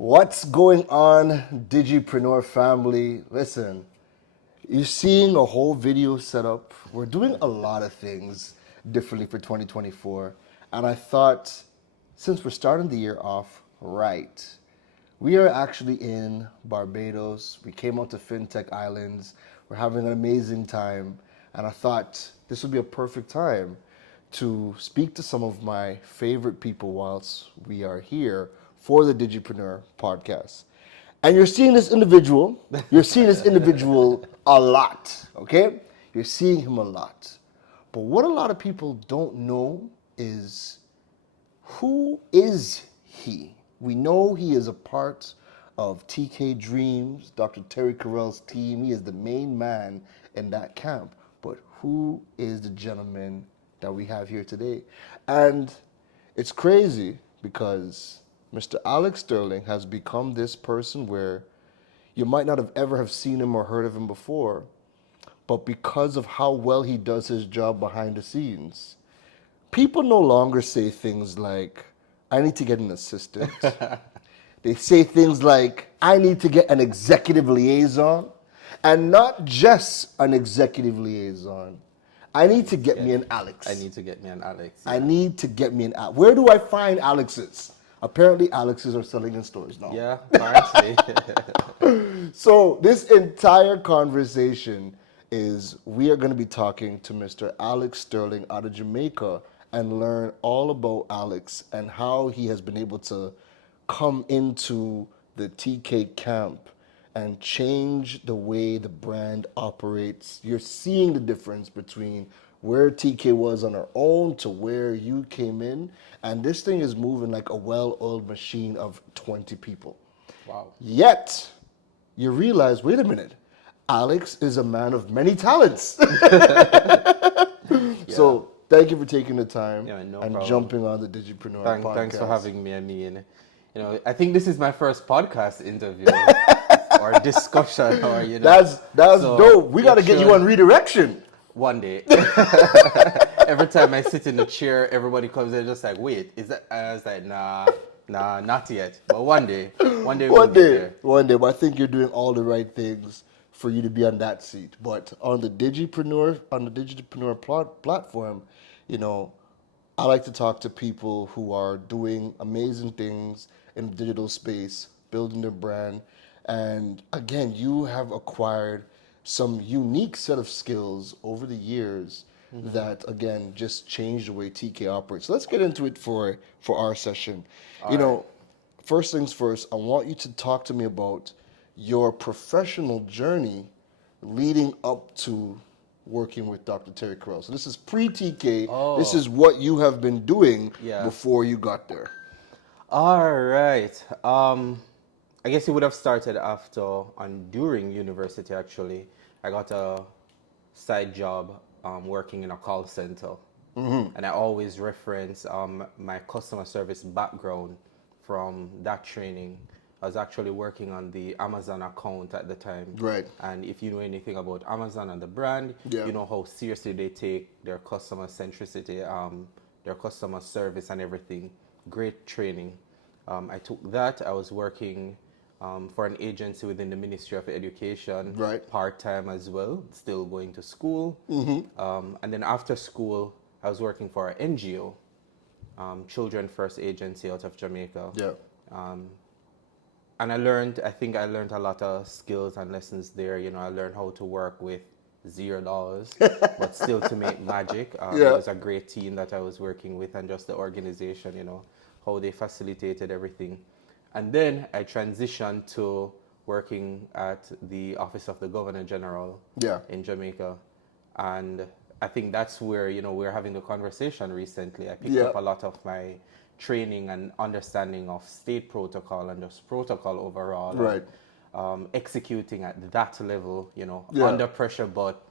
What's going on, digipreneur family? Listen, you're seeing a whole video setup. We're doing a lot of things differently for 2024. And I thought, since we're starting the year off right, we are actually in Barbados. We came out to FinTech Islands. We're having an amazing time. And I thought this would be a perfect time to speak to some of my favorite people whilst we are here for the Digipreneur podcast. And you're seeing this individual a lot, okay? You're seeing him a lot. But what a lot of people don't know is, who is he? We know he is a part of TK Dreams, Dr. Terri-Karelle's team. He is the main man in that camp. But who is the gentleman that we have here today? And it's crazy because Mr. Alex Sterling has become this person where you might not have ever have seen him or heard of him before, but because of how well he does his job behind the scenes, people no longer say things like, I need to get an assistant. They say things like, I need to get an executive liaison. And not just an executive liaison. I need to get me an Alex. I need to get me an Alex. I need to get me an Alex. Where do I find Alexes? Apparently, Alexes are selling in stores now. Yeah, apparently. So this entire conversation is, we are going to be talking to Mr. Alex Sterling out of Jamaica and learn all about Alex and how he has been able to come into the TK camp and change the way the brand operates. You're seeing the difference between where TK was on our own to where you came in. And this thing is moving like a well-oiled machine of 20 people. Wow. Yet, you realize, wait a minute, Alex is a man of many talents. So thank you for taking the time and problem. jumping on the Digipreneur podcast. Thanks for having me. I mean, I think this is my first podcast interview or discussion, or That's so dope. We got to get you on redirection. One day. Every time I sit in the chair, everybody comes in just like, wait, is that? I was like, nah, not yet. But one day. One day. But I think you're doing all the right things for you to be on that seat. But on the digipreneur platform, I like to talk to people who are doing amazing things in the digital space, building their brand. And again, you have acquired some unique set of skills over the years that, again, just changed the way TK operates. So let's get into it for our session. First things first, I want you to talk to me about your professional journey leading up to working with Dr. Terri-Karelle. So this is pre-TK. This is what you have been doing before you got there. All right. I guess it would have started during university, actually. I got a side job working in a call center. And I always reference my customer service background from that training. I was actually working on the Amazon account at the time. Right. And if you know anything about Amazon and the brand, you know how seriously they take their customer centricity, their customer service and everything. Great training. I took that. I was working for an agency within the Ministry of Education, part-time as well, still going to school. And then after school, I was working for an NGO, Children First Agency out of Jamaica. And I think I learned a lot of skills and lessons there. I learned how to work with $0, but still to make magic. It was a great team that I was working with, and just the organization, how they facilitated everything. And then I transitioned to working at the Office of the Governor General in Jamaica. And I think that's where, we're having the conversation recently. I picked up a lot of my training and understanding of state protocol and just protocol overall. Right. Executing at that level, under pressure, but,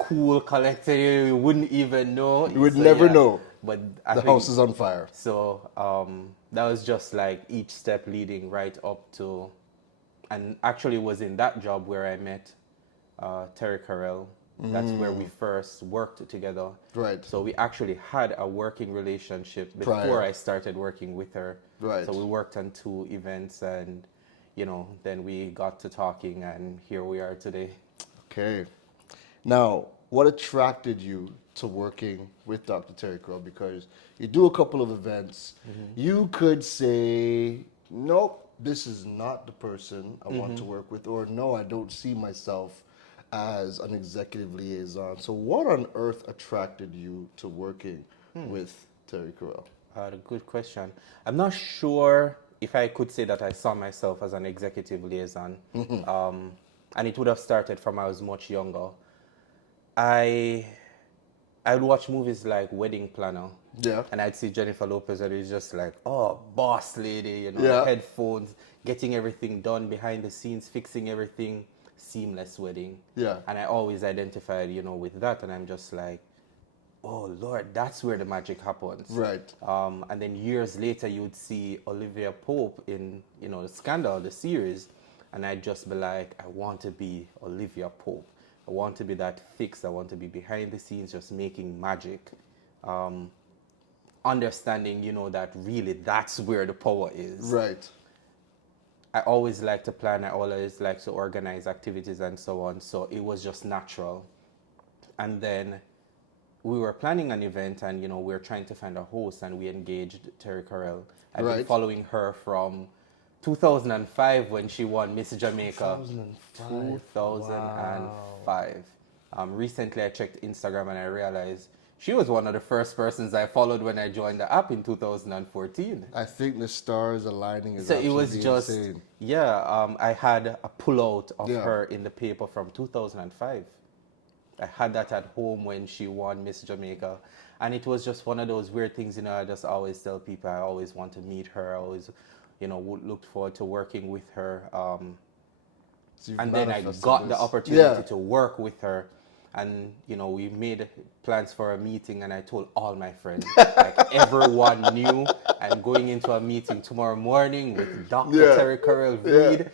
cool, collected, you wouldn't even know. You would never know. But the house is on fire. So that was just like each step leading right up to, and actually it was in that job where I met Terri-Karelle That's where we first worked together. Right. So we actually had a working relationship before Prior. I started working with her. Right. So we worked on 2 events, and then we got to talking, and here we are today. Okay. Now, what attracted you to working with Dr. Terri-Karelle? Because you do a couple of events. You could say, nope, this is not the person I want to work with, or no, I don't see myself as an executive liaison. So, what on earth attracted you to working with Terri-Karelle? A good question. I'm not sure if I could say that I saw myself as an executive liaison. And it would have started from I was much younger. I I'd watch movies like Wedding Planner. Yeah. And I'd see Jennifer Lopez and it's just like, oh, boss lady, Yeah. headphones, getting everything done behind the scenes, fixing everything, seamless wedding. Yeah. And I always identified, with that. And I'm just like, oh, Lord, that's where the magic happens. Right. And then years later, you would see Olivia Pope in, the Scandal, the series. And I'd just be like, I want to be Olivia Pope. I want to be that fix. I want to be behind the scenes, just making magic. Understanding, that really that's where the power is. Right. I always like to plan. I always like to organize activities and so on. So it was just natural. And then we were planning an event and, we were trying to find a host and we engaged Terri-Karelle. I've been Right. following her from 2005 when she won Miss Jamaica. 2005. 2005. Recently I checked Instagram and I realized she was one of the first persons I followed when I joined the app in 2014. I think the stars aligning is So it was absolutely just, insane. I had a pullout of Yeah. her in the paper from 2005. I had that at home when she won Miss Jamaica. And it was just one of those weird things, I just always tell people I always want to meet her. I always, looked forward to working with her. So you've And then I manifested got the this. opportunity Yeah. to work with her. And, we made plans for a meeting and I told all my friends, like everyone knew I'm going into a meeting tomorrow morning with Dr. Yeah. Terri-Karelle Reid.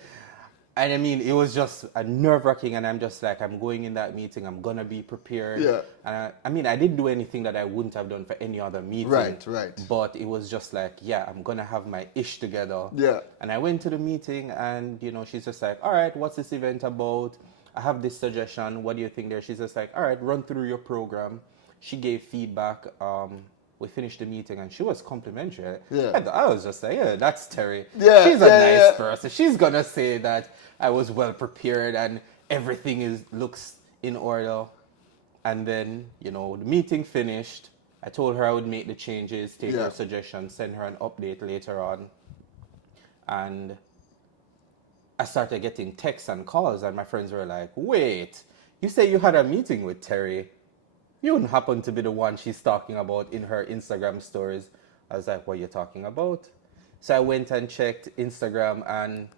And I mean, it was just a nerve-wracking, and I'm just like, I'm going in that meeting, I'm gonna be prepared. Yeah. And I didn't do anything that I wouldn't have done for any other meeting. Right. But it was just like, yeah, I'm gonna have my ish together. Yeah. And I went to the meeting, and she's just like, all right, what's this event about? I have this suggestion. What do you think there? She's just like, all right, run through your program. She gave feedback. We finished the meeting and she was complimentary. Yeah. I was just like, yeah, that's Terry. Yeah, She's a yeah, nice yeah. person. She's gonna say that I was well prepared and everything looks in order. And then, the meeting finished. I told her I would make the changes, take Yeah. her suggestions, send her an update later on. And I started getting texts and calls, and my friends were like, wait, you say you had a meeting with Terry? You wouldn't happen to be the one she's talking about in her Instagram stories. I was like, what are you talking about? So I went and checked Instagram, and,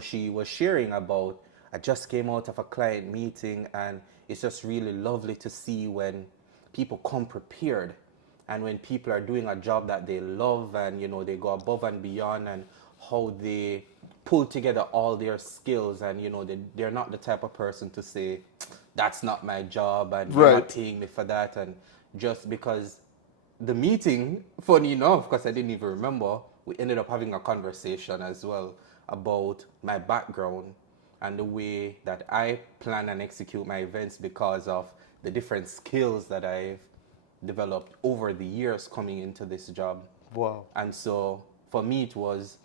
she was sharing about, I just came out of a client meeting, and it's just really lovely to see when people come prepared and when people are doing a job that they love and, they go above and beyond, and how they pull together all their skills, and, they're not the type of person to say, that's not my job and you're not Right. paying me for that. And just because the meeting, funny enough, because I didn't even remember, we ended up having a conversation as well about my background and the way that I plan and execute my events because of the different skills that I've developed over the years coming into this job. Wow. And so for me, it was,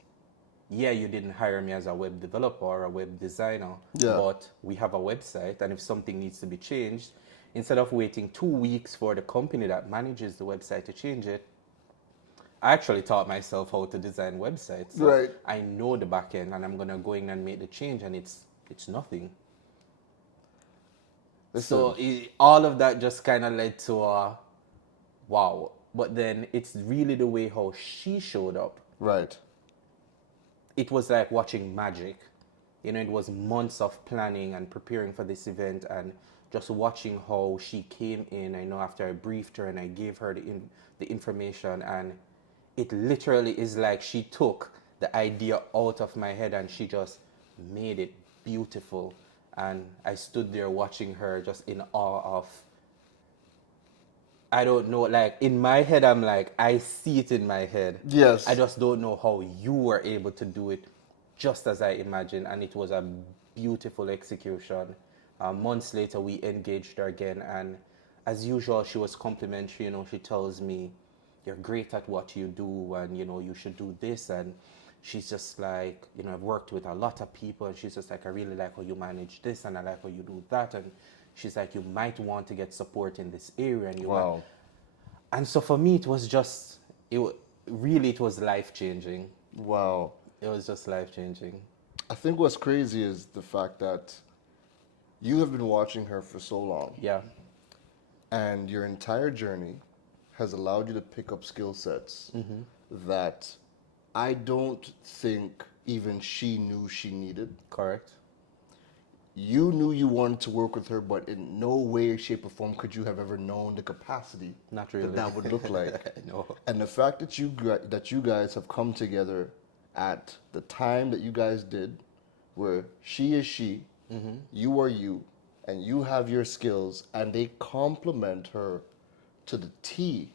yeah, you didn't hire me as a web developer or a web designer, Yeah. but we have a website, and if something needs to be changed, instead of waiting 2 weeks for the company that manages the website to change it, I actually taught myself how to design websites. So Right. I know the back end, and I'm gonna go in and make the change, and it's nothing. Listen. So all of that just kind of led to a wow. But then it's really the way how she showed up. Right. It was like watching magic. It was months of planning and preparing for this event, and just watching how she came in. I know after I briefed her and I gave her the information, and it literally is like she took the idea out of my head and she just made it beautiful. And I stood there watching her just in awe of, I don't know, like in my head, I'm like, I see it in my head. Yes. I just don't know how you were able to do it just as I imagined. And it was a beautiful execution. Months later, we engaged her again. And as usual, she was complimentary. You know, she tells me, you're great at what you do, and, you know, you should do this. And she's just like, you know, I've worked with a lot of people, and she's just like, I really like how you manage this, and I like how you do that. And she's like, you might want to get support in this area. And you Wow. and so for me, it was just, really, it was life-changing. Wow. It was just life-changing. I think what's crazy is the fact that you have been watching her for so long, Yeah. and your entire journey has allowed you to pick up skill sets that I don't think even she knew she needed. Correct. You knew you wanted to work with her, but in no way, shape, or form could you have ever known the capacity Not really. that would look like. No. And the fact that you guys have come together at the time that you guys did, where she is she, you are you, and you have your skills, and they complement her to the T.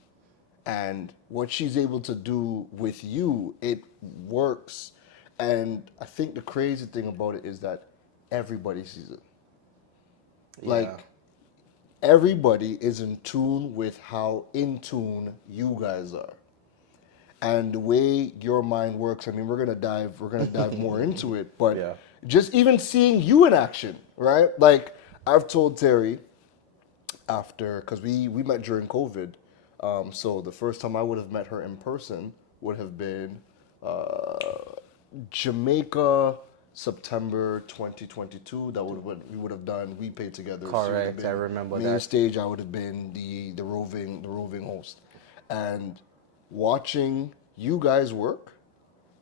And what she's able to do with you, it works. And I think the crazy thing about it is that everybody sees it. Like, everybody is in tune with how in tune you guys are. And the way your mind works, I mean, we're gonna dive more into it, but Yeah. just even seeing you in action, right? Like, I've told Terry after, because we met during COVID, so the first time I would have met her in person would have been Jamaica, September 2022. That would what we would have done. We paid together. She would have Correct. been I remember main that. stage. I would have been the roving host, and watching you guys work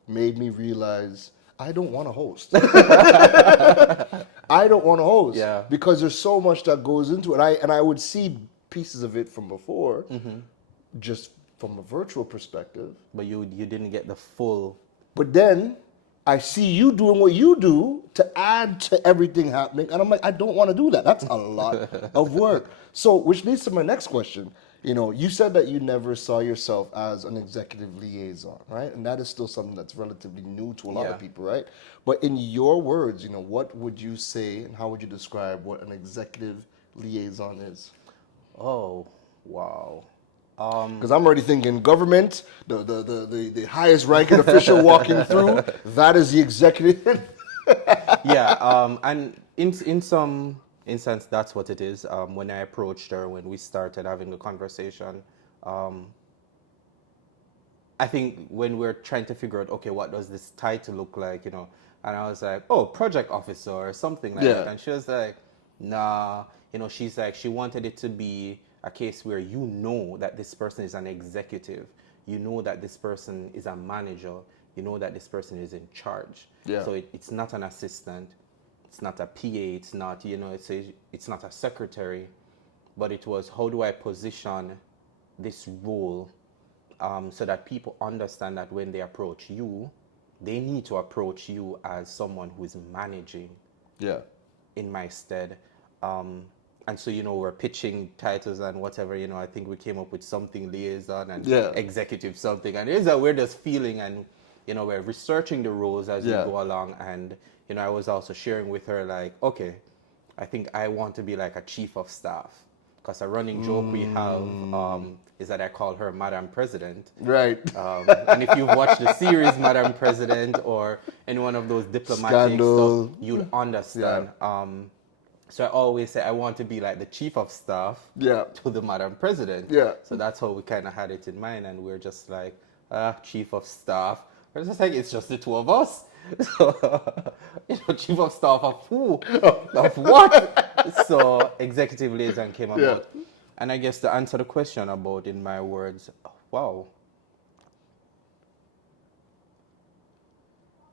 made me realize I don't want to host. I don't want to host Yeah. because there's so much that goes into it. I would see pieces of it from before, just from a virtual perspective. But you didn't get the full. But then I see you doing what you do to add to everything happening, and I'm like, I don't want to do that. That's a lot of work. So, which leads to my next question. You know, you said that you never saw yourself as an executive liaison, right? And that is still something that's relatively new to a lot Yeah. of people, right? But in your words, you know, what would you say and how would you describe what an executive liaison is? Oh, wow. Because I'm already thinking government, the highest ranking official walking through, that is the executive. Yeah. And in some instance, that's what it is. When I approached her, when we started having the conversation, I think when we're trying to figure out, okay, what does this title look like, you know, and I was like, oh, project officer or something like Yeah. that. And she was like, nah, you know, she's like, she wanted it to be a case where you know that this person is an executive, you know that this person is a manager, you know that this person is in charge. Yeah. So it's not an assistant, it's not a PA, it's not, you know, it's not a secretary, but it was, how do I position this role so that people understand that when they approach you, they need to approach you as someone who is managing Yeah. in my stead. And so, you know, we're pitching titles and whatever, you know, I think we came up with something liaison and Yeah. executive something. And it is a weirdest feeling. And, you know, we're researching the roles as Yeah. we go along. And, you know, I was also sharing with her, like, okay, I think I want to be like a chief of staff. Because a running joke we have is that I call her Madam President. Right. And if you've watched the series Madam President or any one of those diplomatic Scandal. stuff, you'll understand. So I always say I want to be like the chief of staff Yeah. to the Madam President. Yeah. So that's how we kind of had it in mind, and we're just like, chief of staff. We're just like, it's just the two of us. So, you know, chief of staff of who? Of what? So executive liaison came about. Yeah. And I guess to answer the question about, in my words, wow.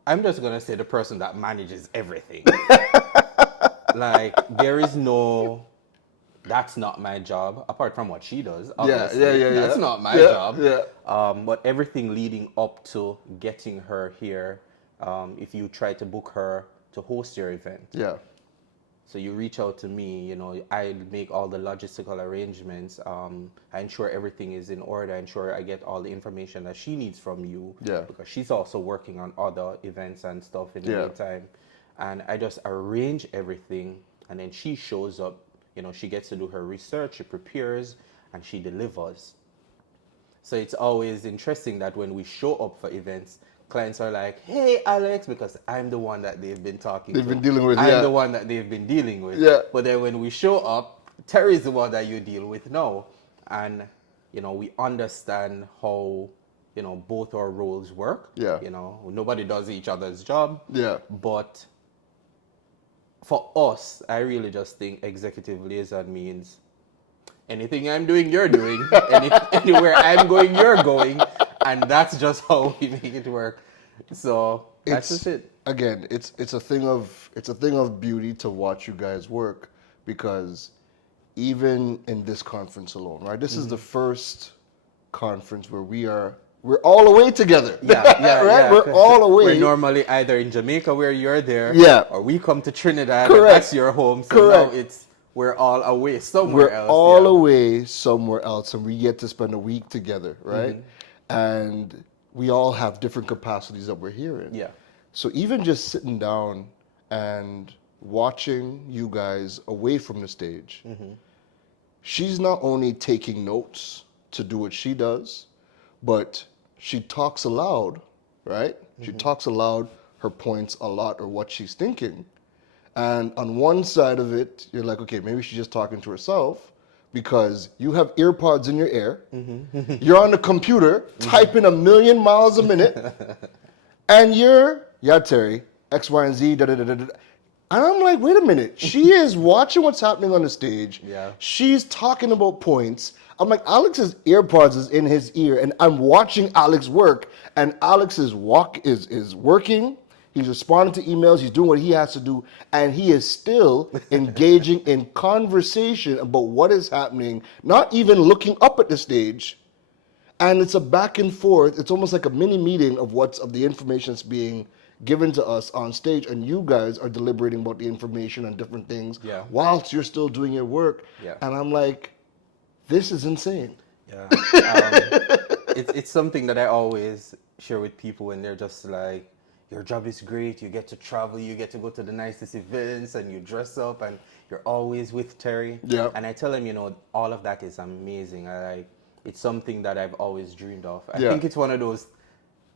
I'm just going to say the person that manages everything. Like, there is no, that's not my job, apart from what she does, obviously. Yeah. That's not my job. Yeah. But everything leading up to getting her here, if you try to book her to host your event, Yeah. So you reach out to me, you know, I make all the logistical arrangements. I ensure everything is in order. I ensure I get all the information that she needs from you. Yeah. Because she's also working on other events and stuff in the Yeah. meantime. And I just arrange everything. And then she shows up, you know, she gets to do her research, she prepares, and she delivers. So it's always interesting that when we show up for events, clients are like, "Hey, Alex," because I'm the one that they've been talking They've to. been dealing with, I'm yeah. the one that they've been dealing with. Yeah. But then when we show up, Terry is the one that you deal with now. And, you know, we understand how, you know, both our roles work. Yeah. You know, nobody does each other's job. Yeah. But for us, I really just think executive liaison means anything I'm doing, you're doing. Anywhere I'm going, you're going. And that's just how we make it work. So that's just it. Again, it's a thing of beauty to watch you guys work, because even in this conference alone, right? This is the first conference where we're all away together. Yeah, right? yeah. We're all away. We're normally either in Jamaica where you're there, Yeah. or we come to Trinidad, Correct. and that's your home. So Correct. now we're all away somewhere We're else. all yeah. away somewhere else, and we get to spend a week together, right? And we all have different capacities that we're here in. Yeah. So even just sitting down and watching you guys away from the stage, she's not only taking notes to do what she does, but she talks aloud, right? She talks aloud her points a lot, or what she's thinking. And on one side of it, you're like, okay, maybe she's just talking to herself, because you have earpods in your ear. You're on the computer typing 1,000,000 miles a minute, and yeah, Terry, X, Y, and Z, da da da da da. And I'm like, wait a minute. She is watching what's happening on the stage. Yeah. She's talking about points. I'm like, Alex's earpods is in his ear, and I'm watching Alex work, and Alex is working. He's responding to emails. He's doing what he has to do, and he is still engaging in conversation about what is happening, not even looking up at the stage. And it's a back and forth. It's almost like a mini meeting of the information that's being given to us on stage, and you guys are deliberating about the information and different things Yeah. whilst you're still doing your work. Yeah. And I'm like, this is insane. Yeah. It's something that I always share with people when they're just like, your job is great, you get to travel, you get to go to the nicest events, and you dress up, and you're always with Terry. Yeah. And I tell them, you know, all of that is amazing. It's something that I've always dreamed of. I Yeah. think it's one of those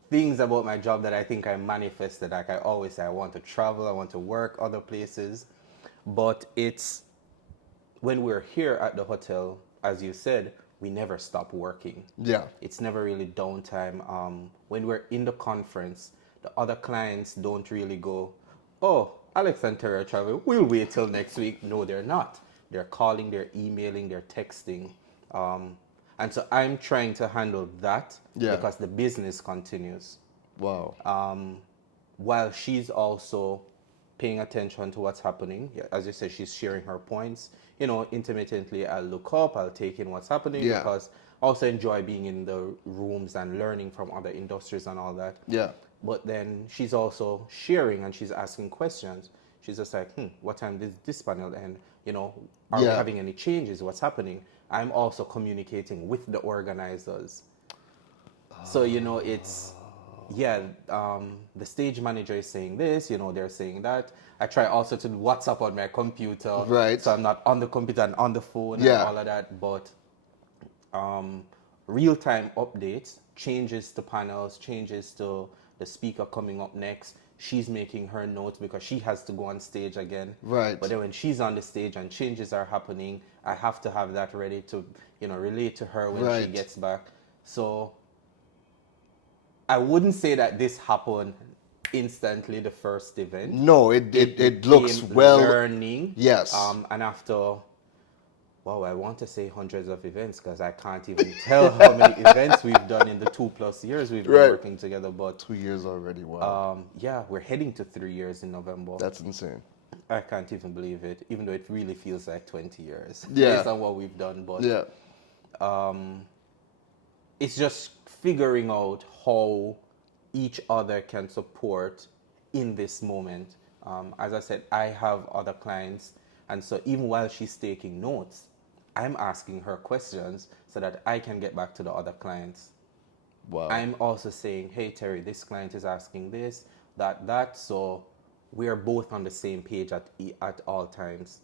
things about my job that I think I manifested. Like I always say, I want to travel, I want to work other places. But it's when we're here at the hotel, as you said, we never stop working. Yeah. It's never really downtime. When we're in the conference, the other clients don't really go, "Oh, Alex and Terry are traveling, we'll wait till next week." No, they're not. They're calling, they're emailing, they're texting. And so I'm trying to handle that because the business continues. Wow. While she's also paying attention to what's happening. Yeah, as you said, she's sharing her points. You know, intermittently I'll look up, I'll take in what's happening because I also enjoy being in the rooms and learning from other industries and all that. Yeah. But then she's also sharing and she's asking questions. She's just like, what time did this panel end? You know, are we having any changes? What's happening? I'm also communicating with the organizers. So, you know, it's, the stage manager is saying this, you know, they're saying that. I try also to do WhatsApp on my computer. Right. So I'm not on the computer and on the phone and all of that. But real-time updates, changes to panels, changes to the speaker coming up next. She's making her notes because she has to go on stage again. Right. But then when she's on the stage and changes are happening, I have to have that ready to, you know, relate to her when she gets back. So I wouldn't say that this happened instantly, the first event. No, it looks well. Learning. Yes. And after, wow, I want to say hundreds of events because I can't even tell how many events we've done in the 2+ years we've been working together. But 2 years already. Wow. we're heading to 3 years in November. That's insane. I can't even believe it, even though it really feels like 20 years based on what we've done. But it's just figuring out how each other can support in this moment. As I said, I have other clients, and so even while she's taking notes, I'm asking her questions so that I can get back to the other clients. Wow. I'm also saying, hey, Terry, this client is asking this, that. So we are both on the same page at all times.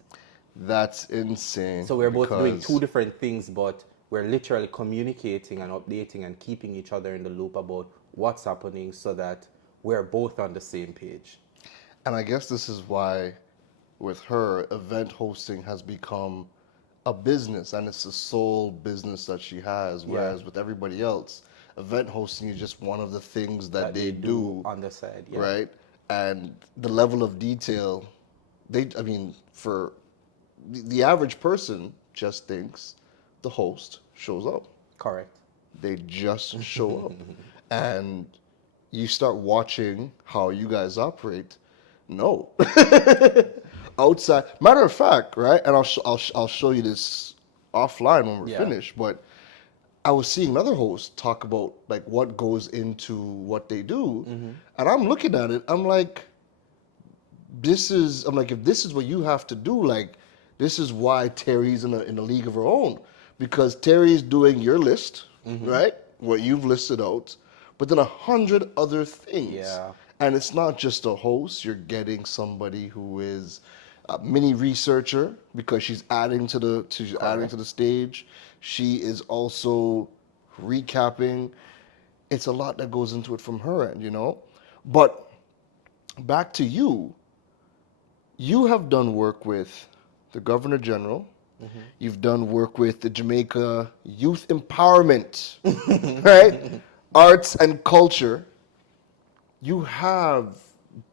That's insane. So we're both doing two Because different things, but we're literally communicating and updating and keeping each other in the loop about what's happening so that we're both on the same page. and I guess this is why with her, event hosting has become a business, and it's the sole business that she has. Yeah. Whereas with everybody else, event hosting is just one of the things that they do do, on the side, yeah. right? And the level of detail, I mean, for the average person just thinks the host shows up. Correct. They just show up. And you start watching how you guys operate. No. Outside, matter of fact, right? And I'll show you this offline when we're Yeah. finished. But I was seeing another host talk about like what goes into what they do, and I'm looking at it. I'm like, I'm like, if this is what you have to do, like, this is why Terry's in a league of her own, because Terry's doing your list, right? What you've listed out, but then 100 other things. Yeah. And it's not just a host. You're getting somebody who is a mini researcher because she's adding to the stage. She is also recapping. It's a lot that goes into it from her end, you know. But back to you. You have done work with the Governor General. You've done work with the Jamaica Youth Empowerment, right? Arts and culture. You have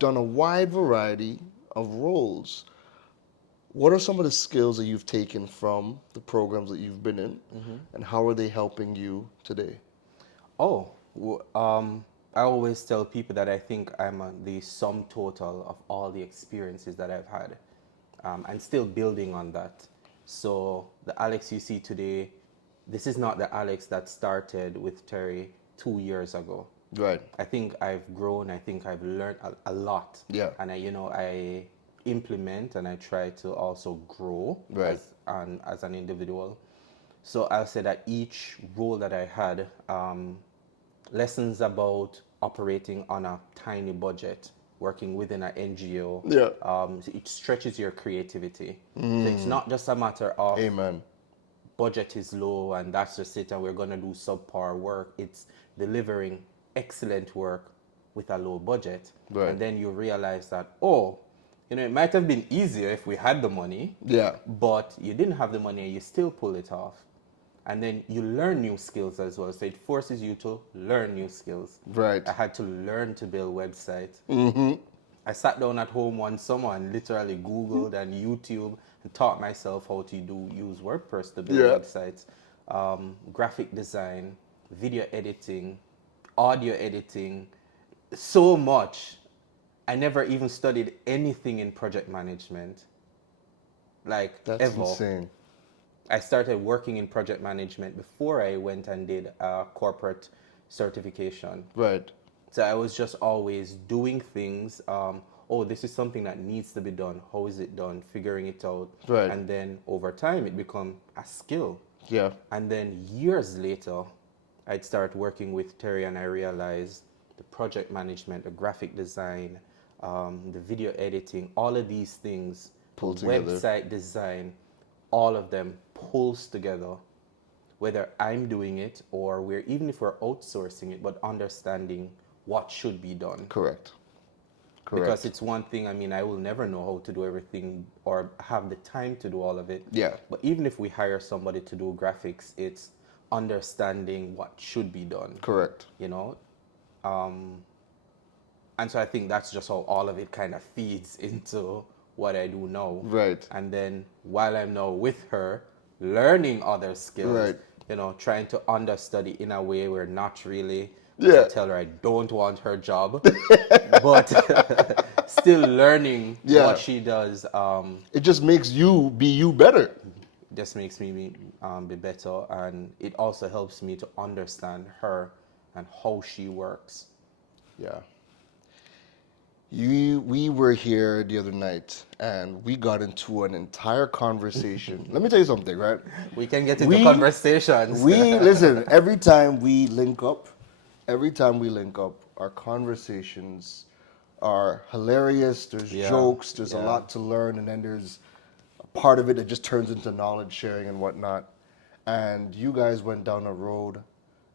done a wide variety of roles. What are some of the skills that you've taken from the programs that you've been in, and how are they helping you today? Oh, I always tell people that I think I'm the sum total of all the experiences that I've had, and still building on that. So the Alex you see today, this is not the Alex that started with Terry 2 years ago. Right. I think I've grown. I think I've learned a lot. Yeah. And I implement and I try to also grow Right. as an individual. So I'll say that each role that I had, lessons about operating on a tiny budget, working within an NGO. Yeah. It stretches your creativity. So it's not just a matter of Amen. budget is low and that's just it and we're going to do subpar work. It's delivering excellent work with a low budget. Right. And then you realize that, it might have been easier if we had the money. Yeah. But you didn't have the money and you still pull it off. And then you learn new skills as well. So it forces you to learn new skills. Right. I had to learn to build websites. Mm-hmm. I sat down at home one summer and literally Googled and YouTube and taught myself how to use WordPress to build websites, graphic design, video editing, audio editing, so much. I never even studied anything in project management, like That's ever. insane. I started working in project management before I went and did a corporate certification. Right. So I was just always doing things. This is something that needs to be done. How is it done? Figuring it out. Right. And then over time, it become a skill. Yeah. And then years later, I'd start working with Terry and I realized the project management, the graphic design, the video editing, all of these things, Pull the together. website design, all of them pulls together, whether I'm doing it or even if we're outsourcing it, but understanding what should be done. Correct. Because it's one thing, I will never know how to do everything or have the time to do all of it. Yeah. But even if we hire somebody to do graphics, it's understanding what should be done. Correct. And so I think that's just how all of it kind of feeds into what I do now. Right. And then while I'm now with her, learning other skills, Right. Trying to understudy in a way where not really, Yeah. I tell her I don't want her job, but still learning what she does. It just makes you be you better. Just makes me be better, and it also helps me to understand her and how she works. Yeah. We were here the other night and we got into an entire conversation. Let me tell you something, right? We can get into We conversations. we listen, every time we link up, our conversations are hilarious. There's Yeah, jokes, there's a yeah. lot to learn, and then there's a part of it that just turns into knowledge sharing and whatnot. And you guys went down a road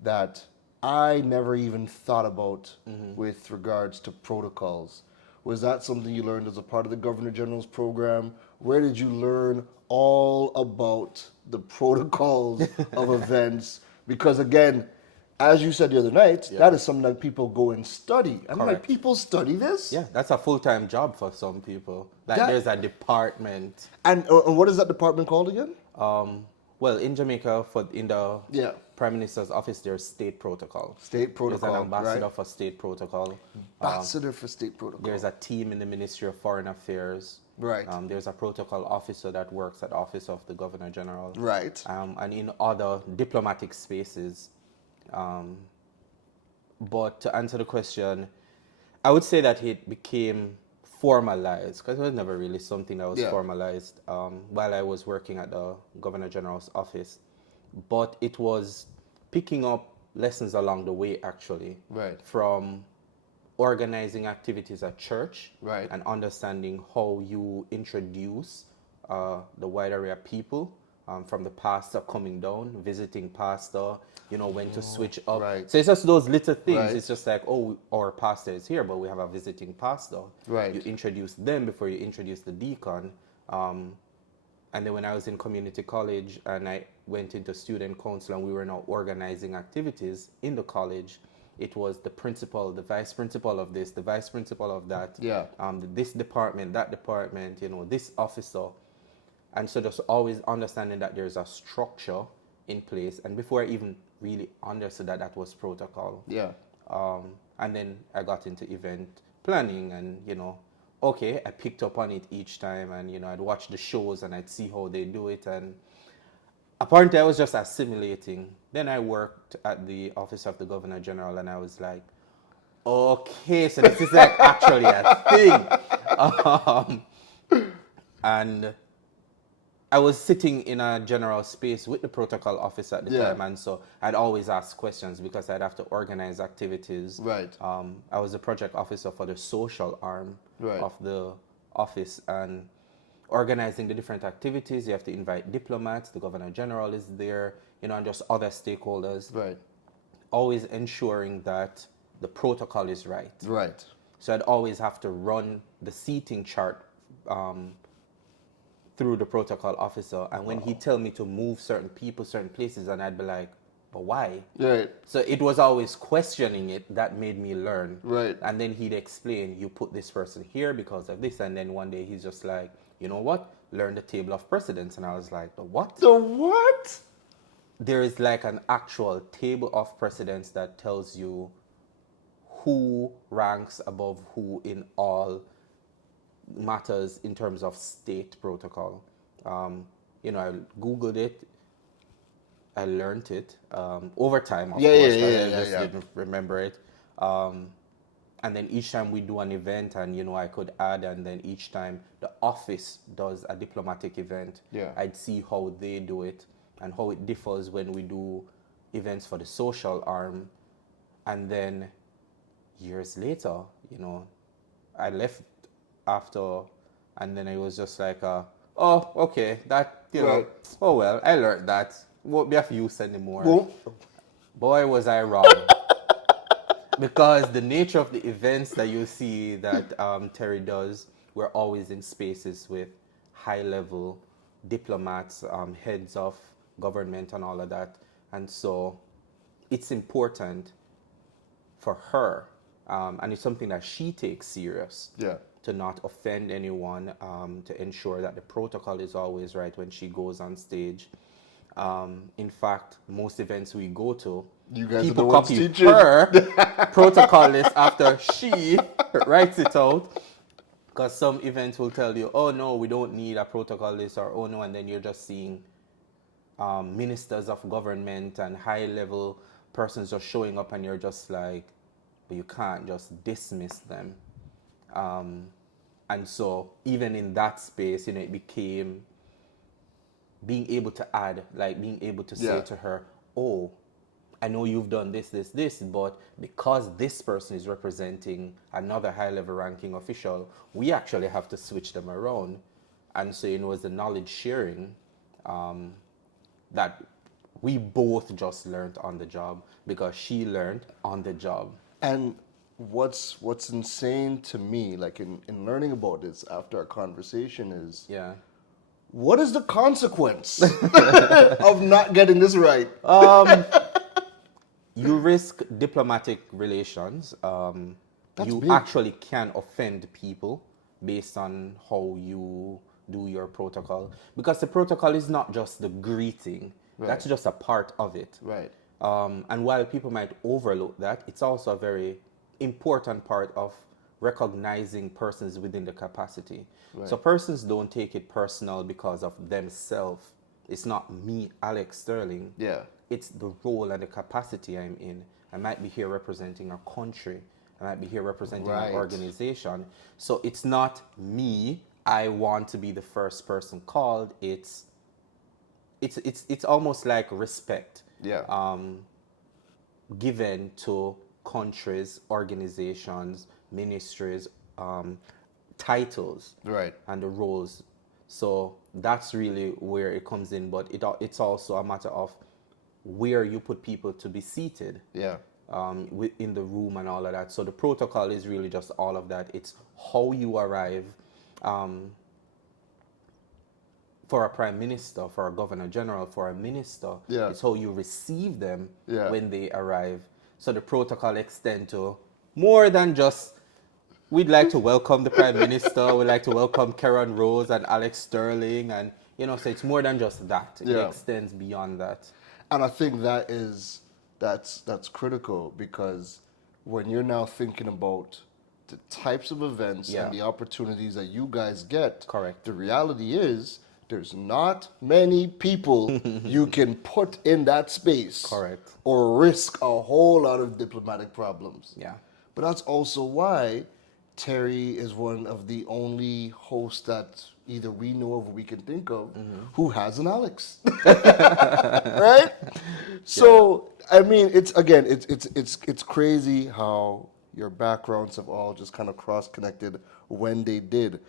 that I never even thought about with regards to protocols. Was that something you learned as a part of the Governor General's program? Where did you learn all about the protocols of events? Because again, as you said the other night, Yeah. that is something that people go and study. I'm like, Correct. people study this? Yeah, that's a full-time job for some people. Like That there's a department. and what is that department called again? Well, in Jamaica, in the Yeah. Prime Minister's office, there's state protocol. State There's an protocol, ambassador right? for state protocol. Ambassador for state protocol. There's a team in the Ministry of Foreign Affairs. Right. There's a protocol officer that works at the Office of the Governor General. Right. And in other diplomatic spaces. But to answer the question, I would say that it became formalized because it was never really something that was Yeah. formalized while I was working at the Governor General's office. But it was picking up lessons along the way, actually, Right. from organizing activities at church Right. and understanding how you introduce the wide array of people, from the pastor coming down, visiting pastor, when to switch up. right. So it's just those little things. Right. It's just like, oh, our pastor is here, but we have a visiting pastor. Right. You introduce them before you introduce the deacon. And then when I was in community college and I went into student council and we were now organizing activities in the college, it was the principal, the vice principal of this, the vice principal of that, Yeah. this department, that department, this officer. And so just always understanding that there's a structure in place. And before I even really understood that was protocol. Yeah. And then I got into event planning and, okay, I picked up on it each time and, I'd watch the shows and I'd see how they do it. And apparently I was just assimilating. Then I worked at the Office of the Governor General and I was like, okay, so this is like actually a thing. And I was sitting in a general space with the protocol office at the Yeah. time, and so I'd always ask questions because I'd have to organize activities. Right. I was the project officer for the social arm Right. of the office, and organizing the different activities. You have to invite diplomats, the Governor General is there, and just other stakeholders. Right. Always ensuring that the protocol is right. Right. So I'd always have to run the seating chart through the protocol officer, and when he'd tell me to move certain people, certain places, and I'd be like, but why? Right. So it was always questioning it that made me learn. Right. And then he'd explain, you put this person here because of this, and then one day he's just like, you know what? Learn the table of precedence. And I was like, the what? The what? There is like an actual table of precedence that tells you who ranks above who in all matters in terms of state protocol. I Googled it, I learned it over time, of course. I just didn't remember it. And then each time we do an event and, I could add, and then each time the office does a diplomatic event, Yeah. I'd see how they do it and how it differs when we do events for the social arm. And then years later, I left after, and then it was just like, oh, okay, that, Right. oh well, I learned that. Won't be of use anymore. Well, Boy, was I wrong. Because the nature of the events that you see that Terry does, we're always in spaces with high-level diplomats, heads of government and all of that. And so it's important for her, and it's something that she takes serious, yeah. to not offend anyone, to ensure that the protocol is always right when she goes on stage. In fact, most events we go to, You guys are people the ones copy teaching. her protocol list after she writes it out. Because some events will tell you, oh no, we don't need a protocol list, or oh no, and then you're just seeing ministers of government and high-level persons just showing up, and you're just like, but you can't just dismiss them. And so even in that space, it became being able to add, like being able to say to her, oh, I know you've done this, but because this person is representing another high-level ranking official, we actually have to switch them around. And so, it was the knowledge sharing that we both just learned on the job because she learned on the job. And what's insane to me, like in learning about this after our conversation, is what is the consequence of not getting this right? You risk diplomatic relations. You big. actually can offend people based on how you do your protocol. Because the protocol is not just the greeting. Right. That's just a part of it. Right. And while people might overlook that, it's also a very important part of recognizing persons within the capacity. Right. So persons don't take it personal because of themselves. It's not me, Alex Sterling. Yeah. It's the role and the capacity I'm in. I might be here representing a country. I might be here representing an organization. So it's not me, I want to be the first person called. It's almost like respect. Given to countries, organizations, ministries, titles, and the roles. So that's really where it comes in. But it's also a matter of where you put people to be seated. In the room and all of that. So the protocol is really just all of that. It's how you arrive. For a prime minister, for a governor general, for a minister, it's how you receive them when they arrive. So the protocol extends to more than just, we'd like to welcome the prime minister, we'd like to welcome Keron Rose and Alex Sterling, and so it's more than just that. It extends beyond that. And I think that's critical, because when you're now thinking about the types of events and the opportunities that you guys get, the reality is there's not many people you can put in that space or risk a whole lot of diplomatic problems. But that's also why Terry is one of the only hosts that either we know of or we can think of who has an Alex. Right? So, I mean, it's crazy how your backgrounds have all just kind of cross-connected when they did.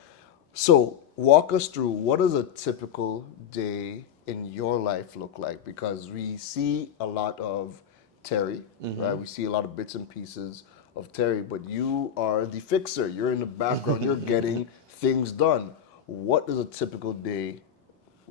So, walk us through, what does a typical day in your life look like? Because we see a lot of Terry, right? We see a lot of bits and pieces of Terry, but you are the fixer. You're in the background. You're getting things done. What does a typical day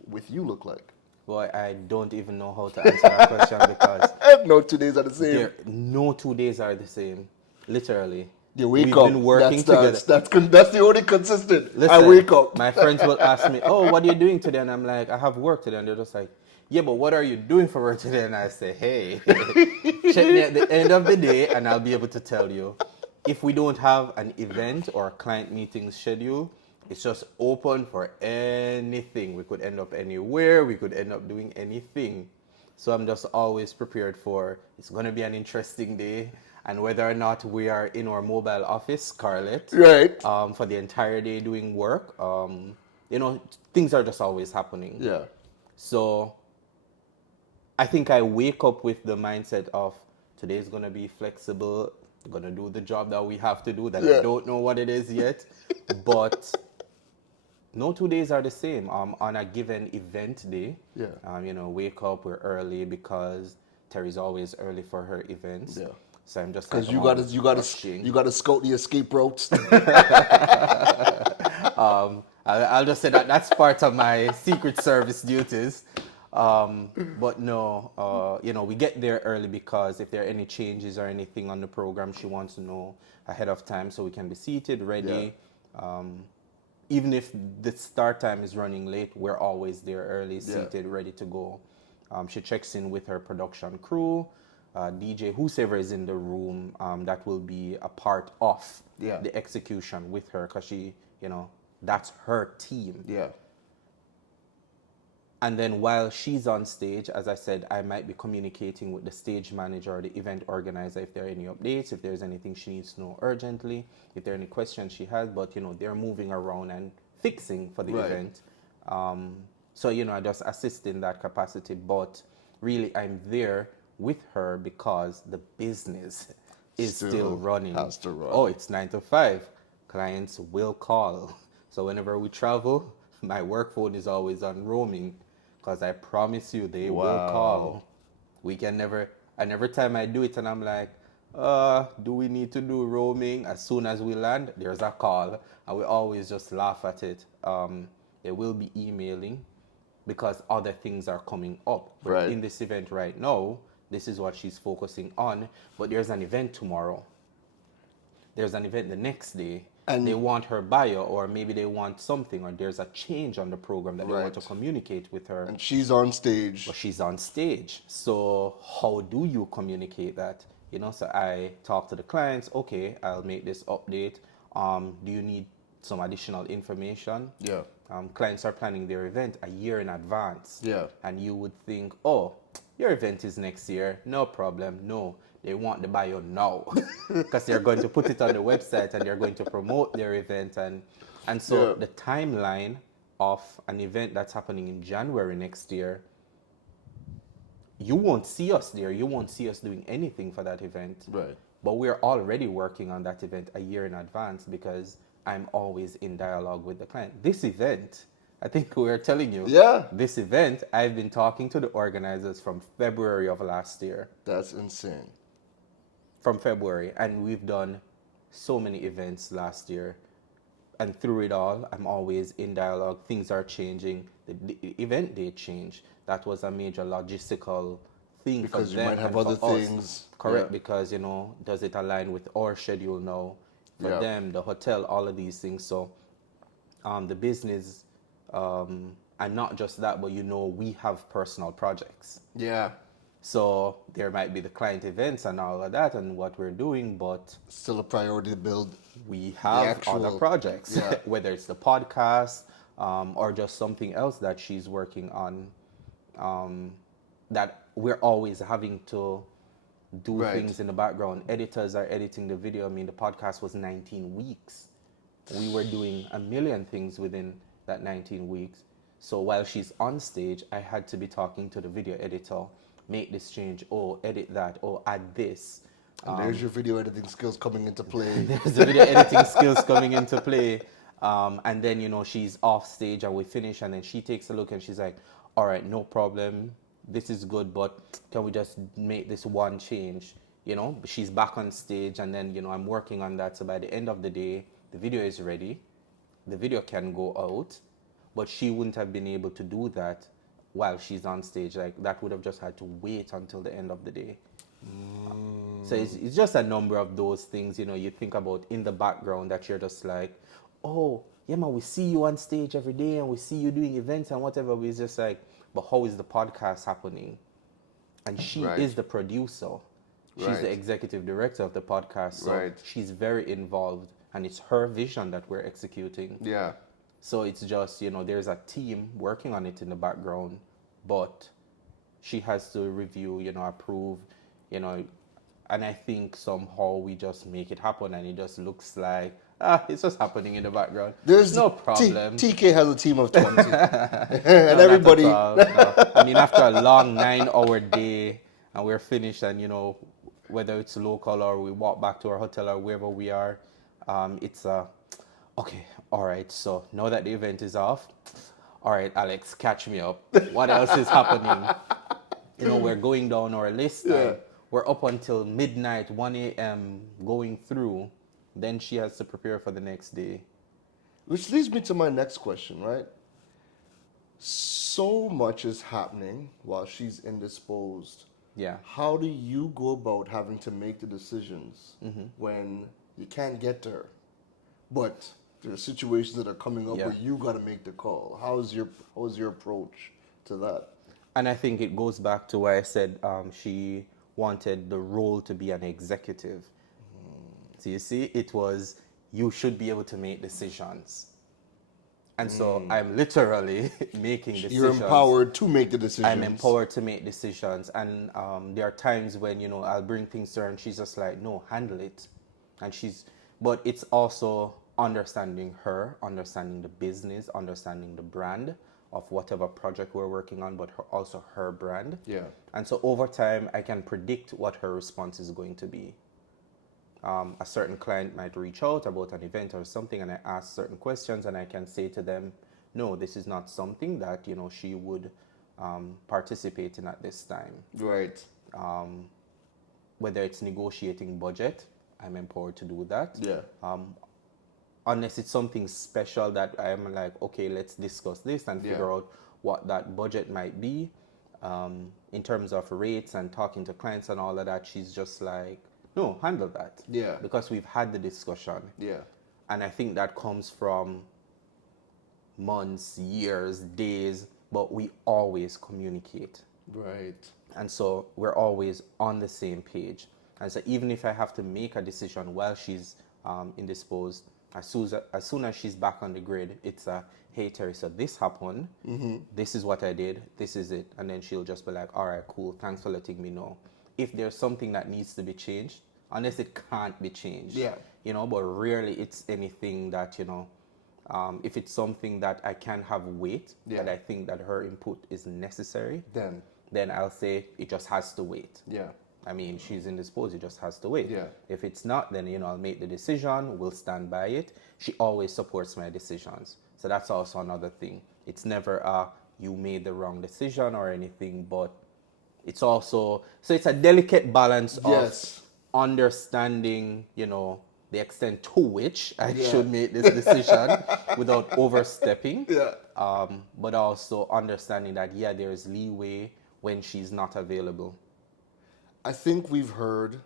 with you look like? Boy, I don't even know how to answer that question because no 2 days are the same. No 2 days are the same, literally. You wake We've up. Been working together. That's the only consistent. Listen, I wake up. My friends will ask me, "Oh, what are you doing today?" And I'm like, "I have work today." And they're just like, "Yeah, but what are you doing for work today?" And I say, "Hey, check me at the end of the day, and I'll be able to tell you." If we don't have an event or a client meeting schedule, it's just open for anything. We could end up anywhere. We could end up doing anything. So I'm just always prepared for it's going to be an interesting day. And whether or not we are in our mobile office, Scarlett, for the entire day doing work, things are just always happening. So I think I wake up with the mindset of today's going to be flexible. I'm going to do the job that we have to do that I don't know what it is yet. But no 2 days are the same. On a given event day, wake up, we're early because Terry's always early for her events. So I'm just because you gotta scout the escape routes. I'll just say that's part of my Secret Service duties. But no, we get there early because if there are any changes or anything on the program, she wants to know ahead of time so we can be seated, ready. Even if the start time is running late, we're always there early, seated, ready to go. She checks in with her production crew, DJ, whoever is in the room that will be a part of the execution with her, because she, that's her team. And then while she's on stage, as I said, I might be communicating with the stage manager or the event organizer if there are any updates, if there's anything she needs to know urgently, if there are any questions she has, but they're moving around and fixing for the Right. event. So, I just assist in that capacity, but really I'm there with her because the business is still running. has to run. Oh, it's 9 to 5. Clients will call. So whenever we travel, my work phone is always on roaming because I promise you they will call. We can never, and every time I do it and I'm like, do we need to do roaming? As soon as we land, there's a call and we always just laugh at it. They will be emailing because other things are coming up. But Right. in this event right now, this is what she's focusing on, but there's an event tomorrow. There's an event the next day. And they want her bio, or maybe they want something, or there's a change on the program that they want to communicate with her. And she's on stage. But she's on stage. So how do you communicate that? So I talk to the clients, okay, I'll make this update. Do you need some additional information? Yeah. Clients are planning their event a year in advance. Yeah. And you would think, oh, your event is next year, no problem. No, they want the bio now because they're going to put it on the website and they're going to promote their event. And so the timeline of an event that's happening in January next year, you won't see us there. You won't see us doing anything for that event. Right. But we're already working on that event a year in advance because I'm always in dialogue with the client. This event, I think we were telling you. Yeah. This event, I've been talking to the organizers from February of last year. That's insane. From February. And we've done so many events last year. And through it all, I'm always in dialogue. Things are changing. The event date changed. That was a major logistical thing because for them. Because you might have other things. Correct, because, does it align with our schedule now? For them, the hotel, all of these things. So the business, and not just that, but we have personal projects. Yeah. So there might be the client events and all of that and what we're doing, but still a priority to build. We have other projects, whether it's the podcast or just something else that she's working on, that we're always having to do things in the background. Editors are editing the video. I mean, the podcast was 19 weeks. We were doing a million things within that 19 weeks. So while she's on stage, I had to be talking to the video editor, make this change, edit that, add this. And there's your video editing skills coming into play. There's the video editing skills coming into play. And then, she's off stage and we finish and then she takes a look and she's like, all right, no problem. This is good, but can we just make this one change? She's back on stage and then, I'm working on that. So by the end of the day, the video is ready. The video can go out, but she wouldn't have been able to do that while she's on stage. Like that would have just had to wait until the end of the day. So it's just a number of those things, you think about in the background that you're just like, oh, yeah, man, we see you on stage every day and we see you doing events and whatever. But it's just like, but how is the podcast happening? And she is the producer. She's the executive director of the podcast. So she's very involved and it's her vision that we're executing. Yeah. So it's just, there's a team working on it in the background, but she has to review, approve, and I think somehow we just make it happen and it just looks like, it's just happening in the background. There's no problem. TK has a team of 20. And everybody. No. I mean, after a long 9-hour day and we're finished and, whether it's local or we walk back to our hotel or wherever we are, it's okay, all right, so now that the event is off, all right, Alex, catch me up. What else is happening? We're going down our list. We're up until midnight, 1 a.m. going through. Then she has to prepare for the next day. Which leads me to my next question, right? So much is happening while she's indisposed. Yeah. How do you go about having to make the decisions when you can't get to her? But there are situations that are coming up where you got to make the call. How is your approach to that? And I think it goes back to why I said she wanted the role to be an executive. So you see, it was, you should be able to make decisions. And so I'm literally making decisions. You're empowered to make the decisions. I'm empowered to make decisions. And there are times when, I'll bring things to her and she's just like, no, handle it. But it's also understanding her, understanding the business, understanding the brand of whatever project we're working on, but also her brand. Yeah. And so over time, I can predict what her response is going to be. A certain client might reach out about an event or something, and I ask certain questions, and I can say to them, no, this is not something that, she would participate in at this time. Right. Whether it's negotiating budget, I'm empowered to do that. Yeah. Unless it's something special that I'm like, okay, let's discuss this and figure out what that budget might be. In terms of rates and talking to clients and all of that, she's just like, no, handle that. Yeah. Because we've had the discussion. Yeah. And I think that comes from months, years, days, but we always communicate. Right. And so we're always on the same page. And so even if I have to make a decision while she's indisposed, as soon as she's back on the grid, it's a, hey, Terry, so this happened. This is what I did. This is it. And then she'll just be like, all right, cool. Thanks for letting me know. If there's something that needs to be changed, unless it can't be changed, but rarely it's anything that, if it's something that I can have weight, that I think that her input is necessary, then I'll say it just has to wait. Yeah. I mean, she's indisposed, it just has to wait. Yeah. If it's not, then, I'll make the decision, we'll stand by it. She always supports my decisions. So that's also another thing. It's never you made the wrong decision or anything, but it's also, so it's a delicate balance of understanding, the extent to which I should make this decision without overstepping. But also understanding that, there is leeway when she's not available. I think we've heard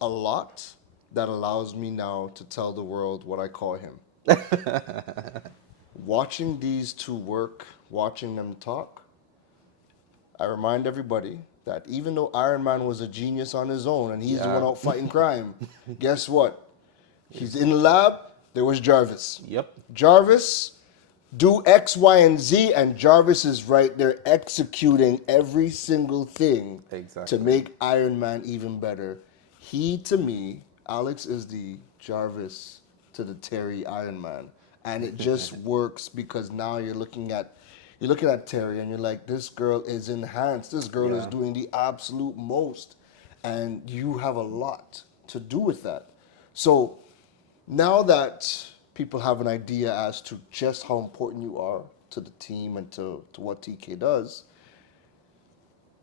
a lot that allows me now to tell the world what I call him. Watching these two work, watching them talk, I remind everybody that even though Iron Man was a genius on his own and he's the one out fighting crime, guess what? He's in the lab, there was Jarvis. Yep. Jarvis, do X, Y, and Z, and Jarvis is right there executing every single thing to make Iron Man even better. He, to me, Alex is the Jarvis to the Terry Iron Man. And it just works because now you're looking at Terry and you're like, this girl is enhanced. This girl is doing the absolute most. And you have a lot to do with that. So now that people have an idea as to just how important you are to the team and to what TK does,